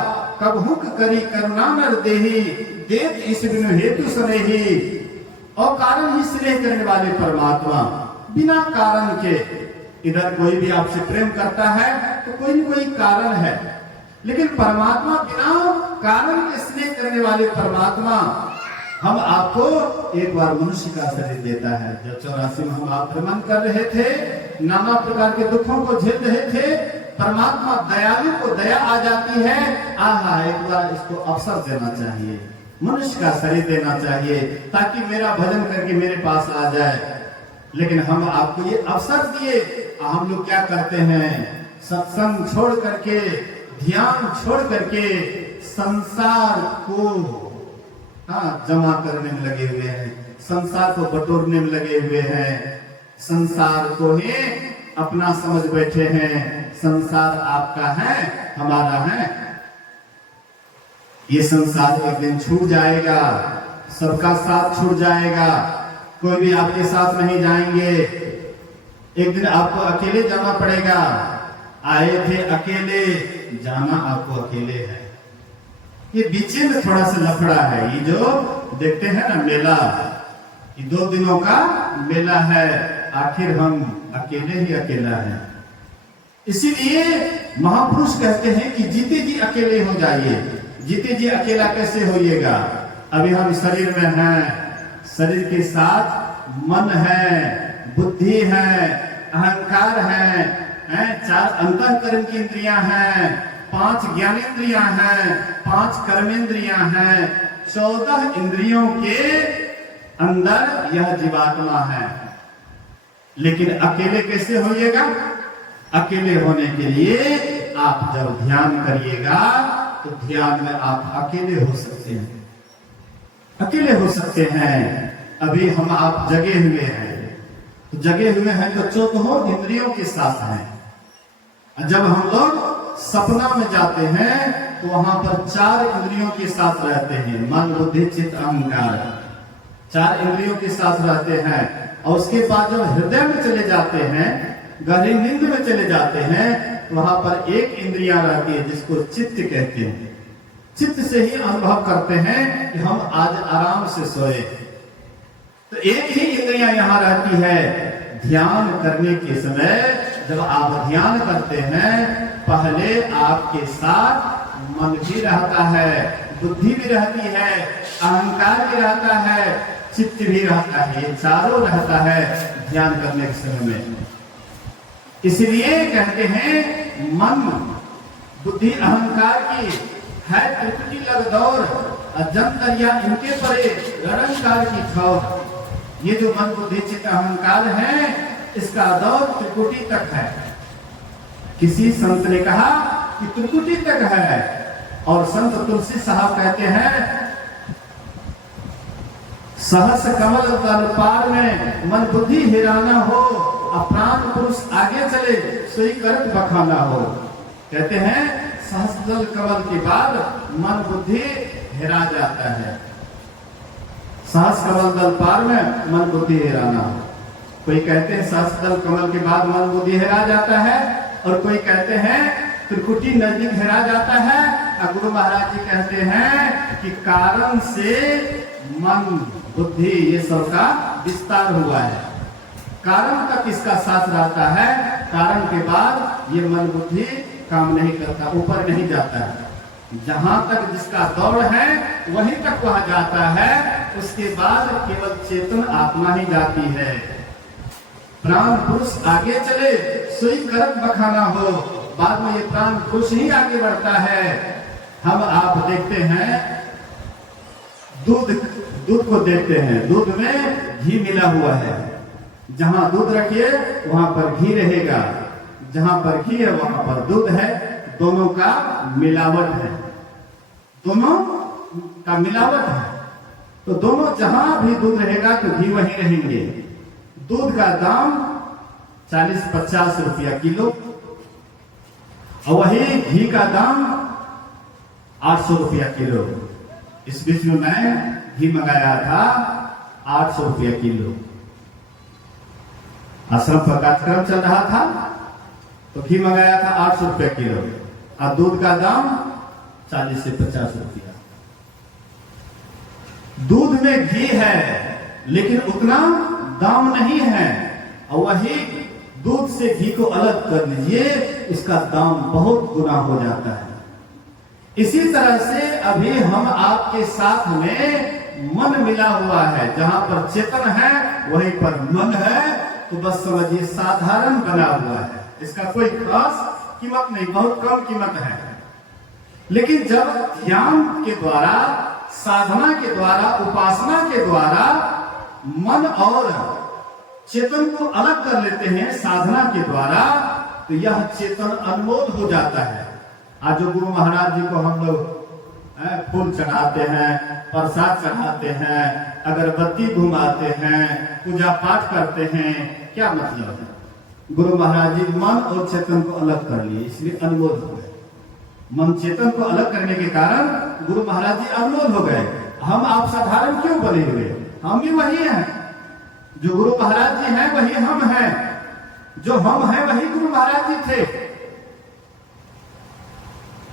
कबहुक करी करुणा नर देही, देत इस बिनु हेतु सनेही। और कारण ही स्नेह करने वाले परमात्मा, बिना कारण के, इधर कोई भी आपसे प्रेम करता है तो कोई न कोई कारण है, लेकिन परमात्मा बिना कारण के स्नेह करने वाले परमात्मा हम आपको एक बार मनुष्य का शरीर देता है। जब 84 में हम आप भ्रमण कर रहे थे, नाना प्रकार के दुखों को झेल रहे थे, परमात्मा दयालु को दया आ जाती है, एक बार इसको अवसर देना चाहिए, मनुष्य का शरीर देना चाहिए ताकि मेरा भजन करके मेरे पास आ जाए। लेकिन हम आपको ये अवसर दिए, हम लोग क्या करते हैं? सत्संग छोड़ करके, ध्यान छोड़ करके संसार को जमा करने में लगे हुए हैं, संसार को बटोरने में लगे हुए हैं, संसार को ही अपना समझ बैठे हैं। संसार आपका है, हमारा है। ये संसार एक दिन छूट जाएगा, सबका साथ छूट जाएगा, कोई भी आपके साथ नहीं जाएंगे। एक दिन आपको अकेले जाना पड़ेगा। आए थे अकेले, जाना आपको अकेले है। ये बीच में थोड़ा सा लफड़ा है। ये जो देखते हैं ना मेला, ये 2 दिनों का मेला है, आखिर हम अकेले ही अकेला है। इसीलिए महापुरुष कहते हैं कि जीते जी अकेले हो जाइए। जीते जी अकेला कैसे होइएगा? अभी हम शरीर में हैं, शरीर के साथ मन है, बुद्धि है, अहंकार है, 4 अंतःकरण की इंद्रियां हैं, 5 ज्ञानेंद्रियां हैं, 5 कर्मेंद्रियां हैं, 14 इंद्रियों के अंदर यह जीवात्मा है। लेकिन अकेले कैसे होइएगा? अकेले होने के लिए आप जब ध्यान करिएगा तो ध्यान में आप अकेले हो सकते हैं, अकेले हो सकते हैं। अभी हम आप जगे हुए हैं, तो जगे हुए हैं तो 14 इंद्रियों के साथ हैं। जब हम लोग सपना में जाते हैं तो वहां पर 4 इंद्रियों के साथ रहते हैं, मन बुद्धि चित्त अहंकार, 4 इंद्रियों के साथ रहते हैं। और उसके बाद जब हृदय में चले जाते हैं, गहरी नींद में चले जाते हैं, तो वहां पर एक इंद्रिया रहती है जिसको चित्त कहते हैं। चित्त से ही अनुभव करते हैं कि हम आज आराम से सोए। तो एक ही इंद्रिया यहां रहती है। ध्यान करने के समय जब आप ध्यान करते हैं, पहले आपके साथ मन भी रहता है, बुद्धि भी रहती है, अहंकार भी रहता है, चित्त भी रहता है, ये चारों रहता है ध्यान करने के समय में। इसलिए कहते हैं मन बुद्धि अहंकार की है त्रिपुटी लग दौर, अजंतरिया इनके परे रणंकार की ठौर। ये जो मन बुद्धि चित्त अहंकार है, इसका दौर त्रिकुटी तक है। किसी संत ने कहा कि त्रिकुटी तक है, और संत तुलसी साहब कहते हैं सहस कमल तल पार में मन बुद्धि हिराना हो, अप्राण पुरुष आगे चले सोई करत बखाना हो। कहते हैं सहस्त्रदल कमल के बाद मन बुद्धि हिरा जाता है। सहस कमल दल पार में मन बुद्धि हिराना हो। कोई कहते हैं सहस्त्रदल कमल के बाद मन बुद्धि हिरा जाता है, और कोई कहते हैं त्रिकुटी नजदीक हिरा जाता है। गुरु महाराज जी कहते हैं कि कारण से मन बुद्धि ये सब का विस्तार हुआ है। कारण तक इसका साथ रहता है, कारण के बाद ये मन बुद्धि काम नहीं करता, ऊपर नहीं जाता है। जहां तक जिसका दौड़ है वहीं तक वह जाता है, उसके बाद केवल चेतन आत्मा ही जाती है। प्राण पुरुष आगे चले सोई करत बखाना हो, बाद में ये प्राण पुरुष ही आगे बढ़ता है। हम आप देखते हैं दूध को देखते हैं, दूध में घी मिला हुआ है। जहां दूध रखिए वहां पर घी रहेगा, जहां पर घी है वहां पर दूध है। दोनों का मिलावट है, दोनों का मिलावट है। तो दोनों जहां भी दूध रहेगा तो घी वहीं रहेंगे। दूध का दाम 40-50 रुपया किलो, और वही घी का दाम 800 रुपया किलो। इस बीच में मैं घी मंगाया था 800 रुपया किलो। आश्रम पर कार्यक्रम चल रहा था तो घी मंगाया था 800 रुपया किलो, और दूध का दाम 40 से 50 रुपया। दूध में घी है लेकिन उतना दाम नहीं है, और वही दूध से घी को अलग कर लीजिए, उसका दाम बहुत गुना हो जाता है। इसी तरह से अभी हम आपके साथ में मन मिला हुआ है। जहां पर चेतन है वहीं पर मन है, तो बस समझिए साधारण बना हुआ है, इसका कोई खास कीमत नहीं, बहुत कम कीमत है। लेकिन जब ध्यान के द्वारा, साधना के द्वारा, उपासना के द्वारा मन और चेतन को अलग कर लेते हैं साधना के द्वारा, तो यह चेतन अनमोल हो जाता है। आज जो गुरु महाराज जी को हम लोग फूल चढ़ाते हैं, प्रसाद चढ़ाते हैं, अगरबत्ती घुमाते हैं, पूजा पाठ करते हैं, क्या मतलब है? गुरु महाराज जी मन और चेतन को अलग कर लिए, इसलिए अनमोल हो गए। मन चेतन को अलग करने के कारण गुरु महाराज जी अनमोल हो गए। हम आप साधारण क्यों बने हुए? हम भी वही हैं, जो गुरु महाराज जी हैं वही हम हैं, जो हम हैं वही गुरु महाराज जी थे।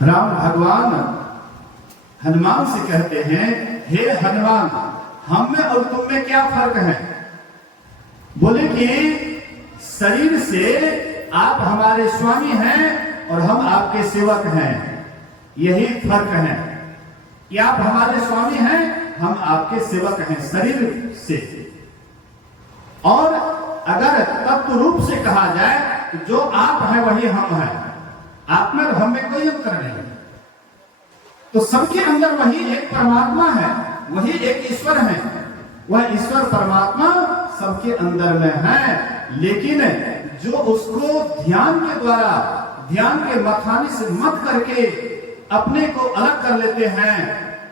राम भगवान हनुमान से कहते हैं, हे हनुमान, हम में और तुम में क्या फर्क है? बोले कि शरीर से आप हमारे स्वामी हैं और हम आपके सेवक हैं, यही फर्क है कि आप हमारे स्वामी हैं, हम आपके सेवक हैं शरीर से। और अगर तत्व रूप से कहा जाए तो जो आप हैं वही हम हैं, आप में और हम में कोई अंतर नहीं। तो सबके अंदर वही एक परमात्मा है, वही एक ईश्वर है। वह ईश्वर परमात्मा सबके अंदर में है, लेकिन जो उसको ध्यान के द्वारा, ध्यान के मथाने से मत करके अपने को अलग कर लेते हैं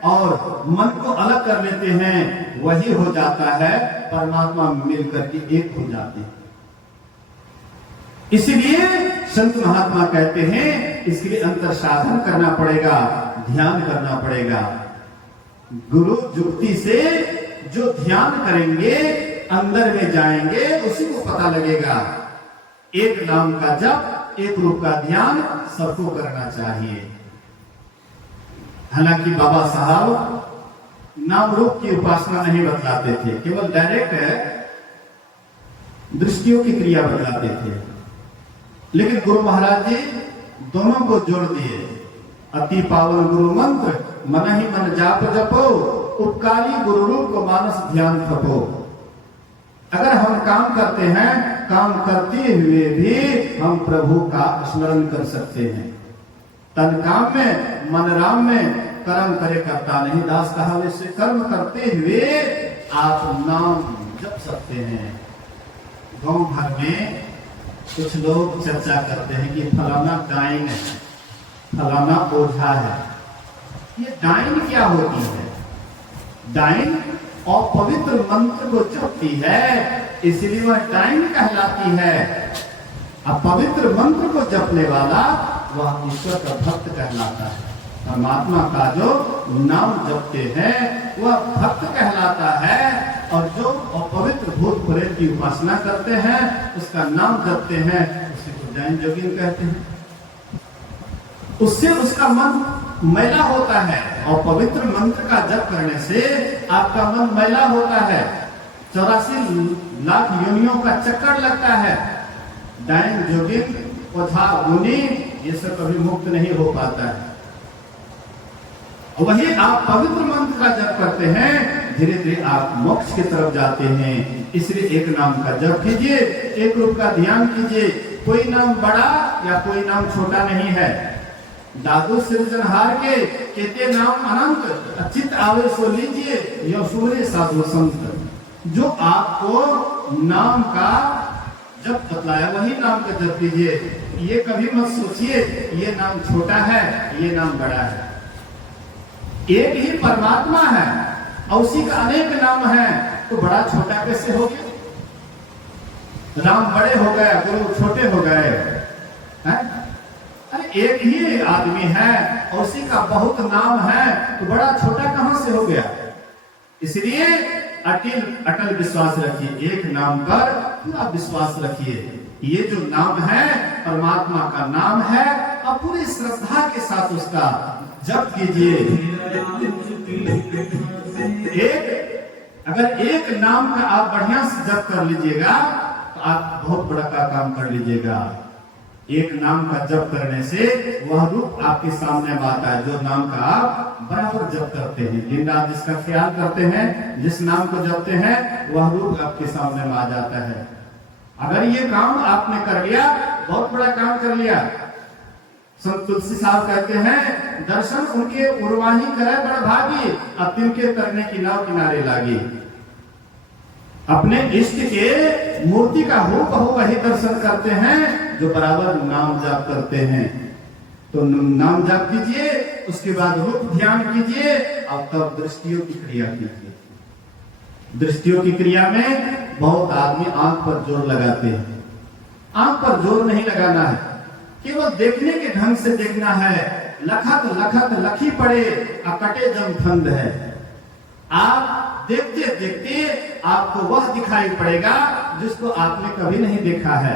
और मन को अलग कर लेते हैं, वही हो जाता है परमात्मा मिलकर के एक हो जाते हैं। इसलिए संत महात्मा कहते हैं इसके लिए अंतर साधन करना पड़ेगा, ध्यान करना पड़ेगा। गुरु जुक्ति से जो ध्यान करेंगे, अंदर में जाएंगे, उसी को पता लगेगा। एक नाम का जप, एक रूप का ध्यान सबको करना चाहिए। हालांकि बाबा साहब नाम रूप की उपासना नहीं बतलाते थे, केवल डायरेक्ट दृष्टियों की क्रिया बतलाते थे। लेकिन गुरु महाराज जी दोनों को जोड़ दिए। अति पावन गुरु मंत्र, मन ही मन जाप जपो, उपकारी गुरु रूप को मानस ध्यान थपो। अगर हम काम करते हैं, काम करते हुए भी हम प्रभु का स्मरण कर सकते हैं। तन काम में, मन राम में, कर्म करे करता नहीं, दास कहा। वैसे कर्म करते हुए आप नाम जप सकते हैं। गांव भर में कुछ लोग चर्चा करते हैं कि फलाना डाइन है, फलाना ओझा है। ये डाइन क्या होती है? डाइन और पवित्र मंत्र को जपती है, इसलिए वह डाइन कहलाती है। अब पवित्र मंत्र को जपने वाला वह ईश्वर का भक्त कहलाता है। परमात्मा का जो नाम जपते हैं वह भक्त कहलाता है। और जो अपवित्र भूत प्रेत की उपासना करते हैं, उसका नाम जपते हैं, उसी को डाइन जोगिन कहते हैं। उससे उसका मन मैला होता है, और पवित्र मंत्र का जप करने से आपका मन मैला होता है। 84 लाख योनियों का चक्कर लगता है। डाइन जोगिन, ओझा गुनी, ये सब कभी मुक्त नहीं हो पाता है। वही आप पवित्र मंत्र का जप करते हैं, धीरे धीरे आप मोक्ष की तरफ जाते हैं। इसलिए एक नाम का जप कीजिए, एक रूप का ध्यान कीजिए। कोई नाम बड़ा या कोई नाम छोटा नहीं है। दादू सृजनहार के कहते नाम अनंत, चित आवे सो लीजिए, यह सुमरे साधु संत। जो आपको नाम का जप बतलाया, वही नाम का जप कीजिए। ये कभी मत सोचिए ये नाम छोटा है, ये नाम बड़ा है। एक ही परमात्मा है और उसी का अनेक नाम है, तो बड़ा छोटा कैसे हो गया? राम बड़े हो गए, गुरु छोटे हो गए हैं? अरे एक ही आदमी है और उसी का बहुत नाम है, तो बड़ा छोटा कहां से हो गया? इसलिए अटल विश्वास रखिए, एक नाम पर पूरा विश्वास रखिए। ये जो नाम है परमात्मा का नाम है, और पूरी श्रद्धा के साथ उसका जप कीजिए। अगर एक नाम का आप बढ़िया से जप कर लीजिएगा, तो आप बहुत बड़ा का काम कर लीजिएगा। एक नाम का जप करने से वह रूप आपके सामने आता है, जो नाम का आप बराबर जप करते हैं, दिन रात जिसका ख्याल करते हैं, जिस नाम को जपते हैं, वह रूप आपके सामने में आ जाता है। अगर ये काम आपने कर लिया, बहुत बड़ा काम कर लिया। संत तुलसी साहब कहते हैं, दर्शन उनके उर्वाही करे बड़ भागी, अब तिनके तरने की नाव किनारे लागी। अपने इष्ट के मूर्ति का हूबहू वही दर्शन करते हैं जो बराबर नाम जाप करते हैं। तो नाम जाप कीजिए, उसके बाद रूप ध्यान कीजिए, और तब दृष्टियों की क्रिया कीजिए। दृष्टियों की क्रिया में बहुत आदमी आंख पर जोर लगाते हैं। आंख पर जोर नहीं लगाना है, केवल देखने के ढंग से देखना है। लखत लखत लखी पड़े अकटे जम फंद है। आप देखते देखते आपको वह दिखाई पड़ेगा जिसको आपने कभी नहीं देखा है।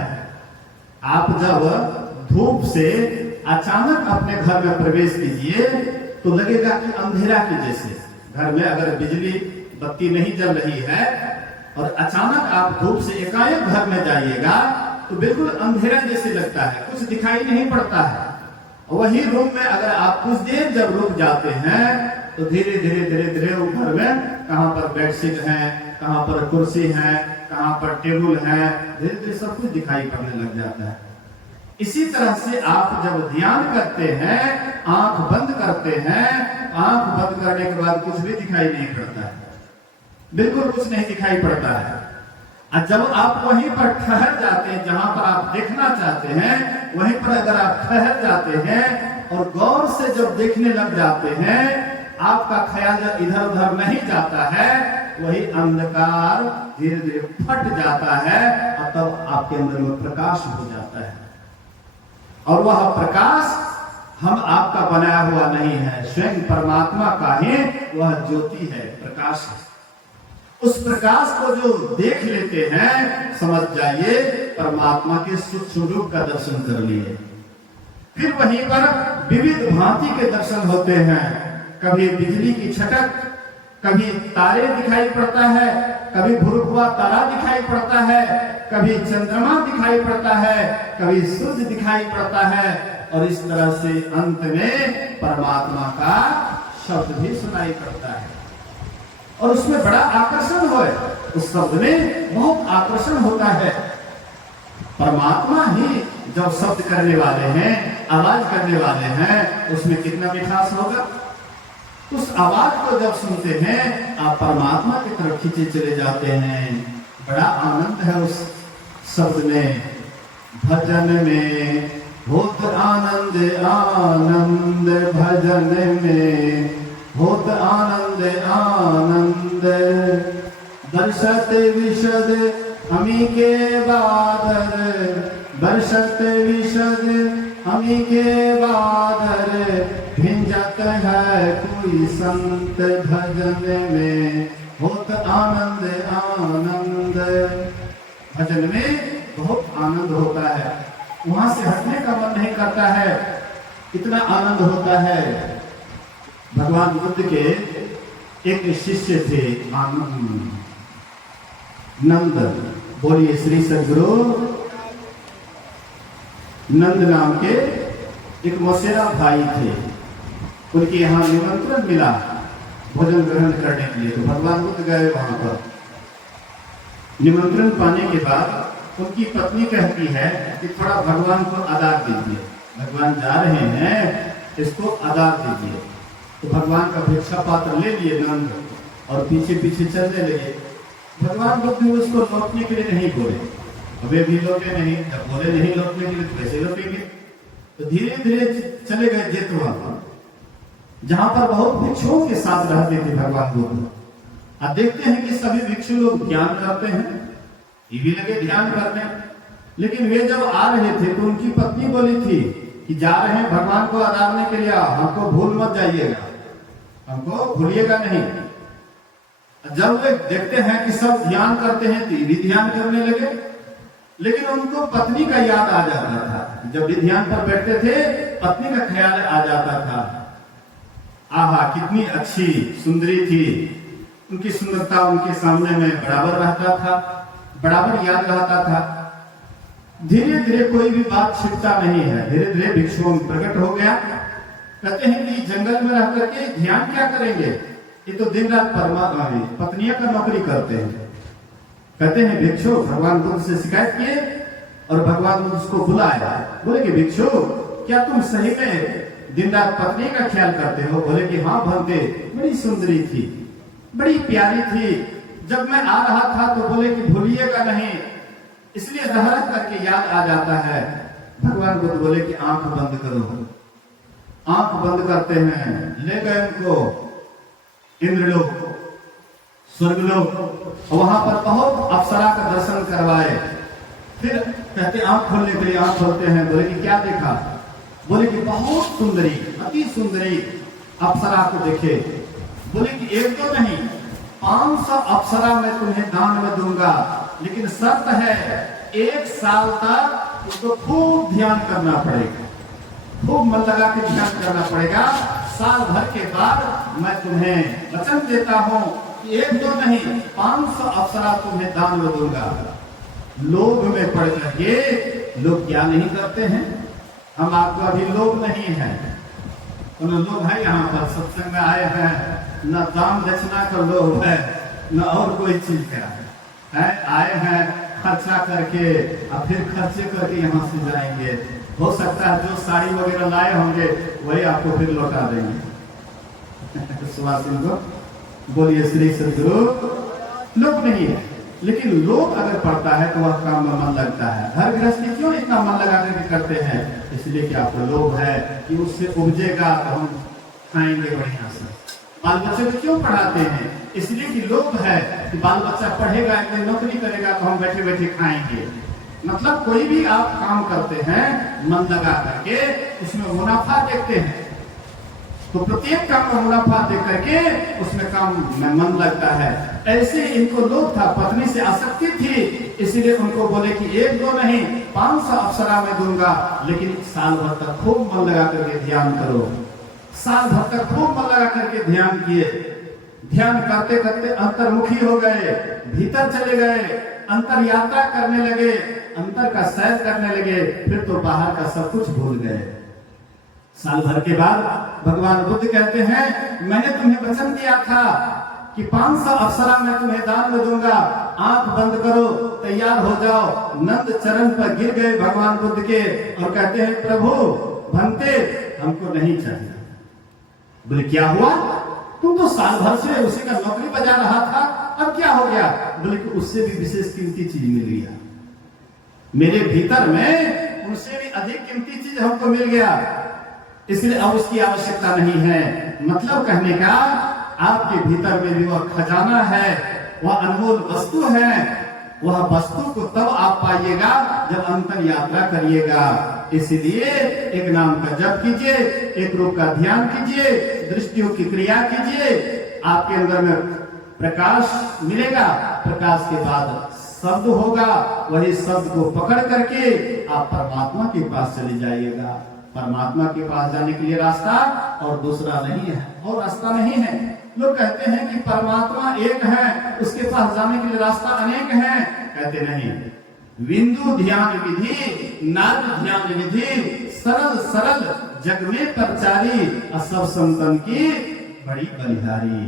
आप जब धूप से अचानक अपने घर में प्रवेश कीजिए, तो लगेगा कि अंधेरा के जैसे। घर में अगर बिजली बत्ती नहीं जल रही है और अचानक आप धूप से एकाएक घर में जाइएगा, तो बिल्कुल अंधेरा जैसे लगता है, कुछ दिखाई नहीं पड़ता है। वही रूम में अगर आप कुछ देर जब रुक जाते हैं, तो धीरे धीरे धीरे धीरे वो घर में कहाँ पर बेडशीट है, कहाँ पर कुर्सी है, कहाँ पर टेबल है, धीरे धीरे सब कुछ दिखाई पड़ने लग जाता है। इसी तरह से आप जब ध्यान करते हैं, आंख बंद करते हैं, आंख बंद करने के बाद कुछ भी दिखाई नहीं पड़ता है, बिल्कुल कुछ नहीं दिखाई पड़ता है। और जब आप वहीं पर ठहर जाते हैं, जहां पर आप देखना चाहते हैं, वहीं पर अगर आप ठहर जाते हैं और गौर से जब देखने लग जाते हैं, आपका ख्याल जब इधर उधर नहीं जाता है, वही अंधकार धीरे धीरे फट जाता है और तब आपके अंदर में प्रकाश हो जाता है। और वह प्रकाश हम आपका बनाया हुआ नहीं है, स्वयं परमात्मा का ही वह ज्योति है, प्रकाश है। उस प्रकाश को जो देख लेते हैं, समझ जाइए परमात्मा के सूक्ष्म रूप का दर्शन कर लिए। फिर वहीं पर विविध भांति के दर्शन होते हैं। कभी बिजली की छटक, कभी तारे दिखाई पड़ता है, कभी भुरुभुआ तारा दिखाई पड़ता है, कभी चंद्रमा दिखाई पड़ता है, कभी सूर्य दिखाई पड़ता है, और इस तरह से अंत में परमात्मा का शब्द भी सुनाई पड़ता है। और उसमें बड़ा आकर्षण हो, उस शब्द में बहुत आकर्षण होता है। परमात्मा ही जब शब्द करने वाले हैं, आवाज करने वाले हैं, उसमें कितना मिठास होगा। उस आवाज को जब सुनते हैं, आप परमात्मा की तरफ खींचे चले जाते हैं। बड़ा आनंद है उस शब्द में। भजन में होत आनंद, आनंद भजन में होत आनंद, आनंद बरसत विशद हमी के बादर, बरसत विशद हमी के बादर, भिंजत है कोई संत भजन में होत आनंद, आनंद। भजन में बहुत आनंद होता है, वहां से हटने का मन नहीं करता है, इतना आनंद होता है। भगवान बुद्ध के एक शिष्य थे, नंद। बोलिए श्री सद्गुरु नंद नाम के एक मौसेरा भाई थे। उनके यहाँ निमंत्रण मिला भोजन ग्रहण करने के लिए, तो भगवान बुद्ध गए वहां पर। निमंत्रण पाने के बाद उनकी पत्नी कहती है कि थोड़ा भगवान को आदर दीजिए, भगवान जा रहे हैं, इसको आदर दीजिए। तो भगवान का भिक्षा पात्र ले लिए नंद और पीछे पीछे चलने लगे। भगवान बुद्ध ने उसको लौटने के लिए नहीं बोले, अबे भी लौटे नहीं, जब बोले नहीं लौटने के लिए तो कैसे लौटेंगे। तो धीरे धीरे चले गए जेतवा, जहां पर बहुत भिक्षुओं के साथ रहते थे भगवान बुद्ध। अब देखते हैं कि सभी भिक्षु लोग ध्यान करते हैं, ये भी लगे ध्यान करने। लेकिन वे जब आ रहे थे तो उनकी पत्नी बोली थी कि जा रहे हैं भगवान को आराधने के लिए, हमको भूल मत जाइएगा, हमको भूलिएगा नहीं। जब वे देखते हैं कि सब ध्यान करते हैं तो भी ध्यान करने लगे, लेकिन उनको पत्नी का याद आ जाता था। जब भी ध्यान पर बैठते थे पत्नी का ख्याल आ जाता था। आहा कितनी अच्छी सुंदरी थी, उनकी सुंदरता उनके सामने में बराबर रहता था, बराबर याद रहता था। धीरे धीरे कोई भी बात छिपता नहीं है, धीरे धीरे भिक्षुओं में प्रकट हो गया। कहते हैं कि जंगल में रह करके ध्यान क्या करेंगे, ये तो दिन रात पत्नियां का नौकरी करते हैं। कहते हैं भिक्षु भगवान बुद्ध से शिकायत किए और भगवान बुद्ध उसको बुलाया। बोले कि भिक्षु क्या तुम सही में दिन रात पत्नी का ख्याल करते हो? बोले कि हाँ भंते, बड़ी सुंदरी थी, बड़ी प्यारी थी। जब मैं आ रहा था तो बोले कि भूलिएगा नहीं, इसलिए रह करके याद आ जाता है। भगवान बुद्ध बोले कि आंख बंद करो। आंख बंद करते हैं, ले गए उनको इंद्रलोक, स्वर्गलोक, वहां पर बहुत अप्सरा का दर्शन करवाए। फिर कहते आंख खोलने के लिए आंख खोलते हैं। बोले कि क्या देखा? बोले कि बहुत सुंदरी, अति सुंदरी अप्सरा को देखे। बोले कि एक तो नहीं 500 अप्सरा मैं तुम्हें दान में दूंगा, लेकिन शर्त है 1 साल तक उसको खूब ध्यान करना पड़ेगा, खूब मन लगा के ध्यान करना पड़ेगा। साल भर के बाद मैं तुम्हें वचन देता हूं कि एक दो नहीं 500 अप्सरा तुम्हें दान में दूंगा। लोभ में पड़ करके लोग क्या नहीं करते हैं। हम आपको अभी लोभ नहीं है, लोग हैं यहाँ पर सत्संग में आए हैं, न दान दक्षिणा का लोभ है न और कोई चीज का है। आए हैं खर्चा करके और फिर खर्चे करके यहाँ से जाएंगे। हो सकता है जो साड़ी वगैरह लाए होंगे वही आपको फिर लौटा देंगे। सुभाषिन को बोलिए श्री सद्गुरु। लोग नहीं है, लेकिन लोग अगर पढ़ता है तो वह काम में मन लगता है। घर गृहस्थी क्यों इतना मन लगा करके करते हैं? इसलिए कि आपको लोभ है कि उससे उपजेगा तो हम खाएंगे बढ़िया से। बाल बच्चे को क्यों पढ़ाते हैं? इसलिए कि लोभ है कि बाल बच्चा पढ़ेगा, एक दिन नौकरी करेगा तो हम बैठे बैठे खाएंगे। मतलब कोई भी आप काम करते हैं मन लगा करके उसमें मुनाफा देखते हैं, तो प्रत्येक काम में मुनाफा देख करके उसमें काम में मन लगता है। ऐसे इनको लोभ था, पत्नी से आसक्ति थी, इसीलिए उनको बोले कि 1-2 नहीं 500 अप्सरा में दूंगा, लेकिन साल भर तक खूब मन लगा करके ध्यान करो। साल भर तक खूब मन लगा करके ध्यान किए, ध्यान करते करते अंतर्मुखी हो गए, भीतर चले गए, अंतर यात्रा करने लगे, अंतर का सैर करने लगे, फिर तो बाहर का सब कुछ भूल गए। साल भर के बाद भगवान बुद्ध कहते हैं, मैंने तुम्हें वचन दिया था कि 500 अप्सरा मैं तुम्हें दान में दूंगा, आंख बंद करो, तैयार हो जाओ। नंद चरण पर गिर गए भगवान बुद्ध के और कहते हैं, प्रभु भंते हमको नहीं चाहिए। बोले क्या हुआ? तुम तो साल भर से उसी का नौकरी बजा रहा था, अब क्या हो गया? बोले कि उससे भी विशेष कीमती चीज मिल गया, मेरे भीतर में उनसे भी अधिक कीमती चीज हमको मिल गया, इसलिए अब उसकी आवश्यकता नहीं है। मतलब कहने का, आपके भीतर में भी वह खजाना है, वह अनमोल वस्तु है, वह वस्तु को तब आप पाइएगा जब अंतर यात्रा करिएगा। इसलिए एक नाम का जप कीजिए, एक रूप का ध्यान कीजिए, दृष्टियों की क्रिया कीजिए, आपके अंदर में प्रकाश मिलेगा। प्रकाश के बाद शब्द होगा, वही शब्द को पकड़ करके आप परमात्मा के पास चले जाइएगा। परमात्मा के पास जाने के लिए रास्ता और दूसरा नहीं है, और रास्ता नहीं है। लोग कहते हैं कि परमात्मा एक है, उसके पास जाने के लिए रास्ता अनेक हैं। कहते नहीं, बिंदु ध्यान विधि, नाद ध्यान विधि, सरल सरल जग में प्रचारी, सब संतन की बड़ी बलिहारी।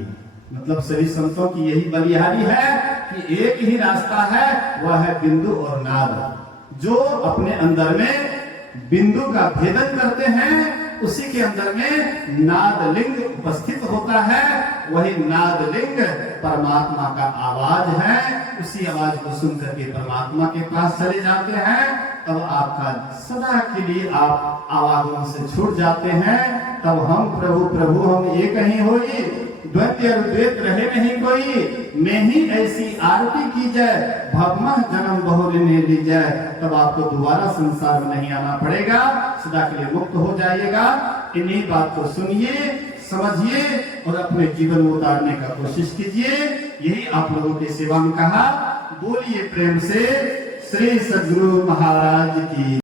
मतलब सभी संतों की यही बलिहारी है कि एक ही रास्ता है, वह है बिंदु और नाद। जो अपने अंदर में बिंदु का भेदन करते हैं, उसी के अंदर में नाद लिंग उपस्थित होता है। वही नाद लिंग परमात्मा का आवाज है। उसी आवाज को सुन करके परमात्मा के पास चले जाते हैं, तब आपका सदा के लिए आप आवागमन से छूट जाते हैं। तब हम प्रभु प्रभु हम एक ही होई, द्वैत और द्वैत रहे नहीं कोई। मैं ही ऐसी आरती की जाए, भगमा जन्म बहुरिने ली जाए, तब आपको दोबारा संसार में नहीं आना पड़ेगा, सदा के लिए मुक्त हो जाइएगा। इन्हीं बात को सुनिए, समझिए और अपने जीवन में उतारने का कोशिश कीजिए। यही आप लोगों की सेवा में कहा। बोलिए प्रेम से श्री सद्गुरु महाराज की।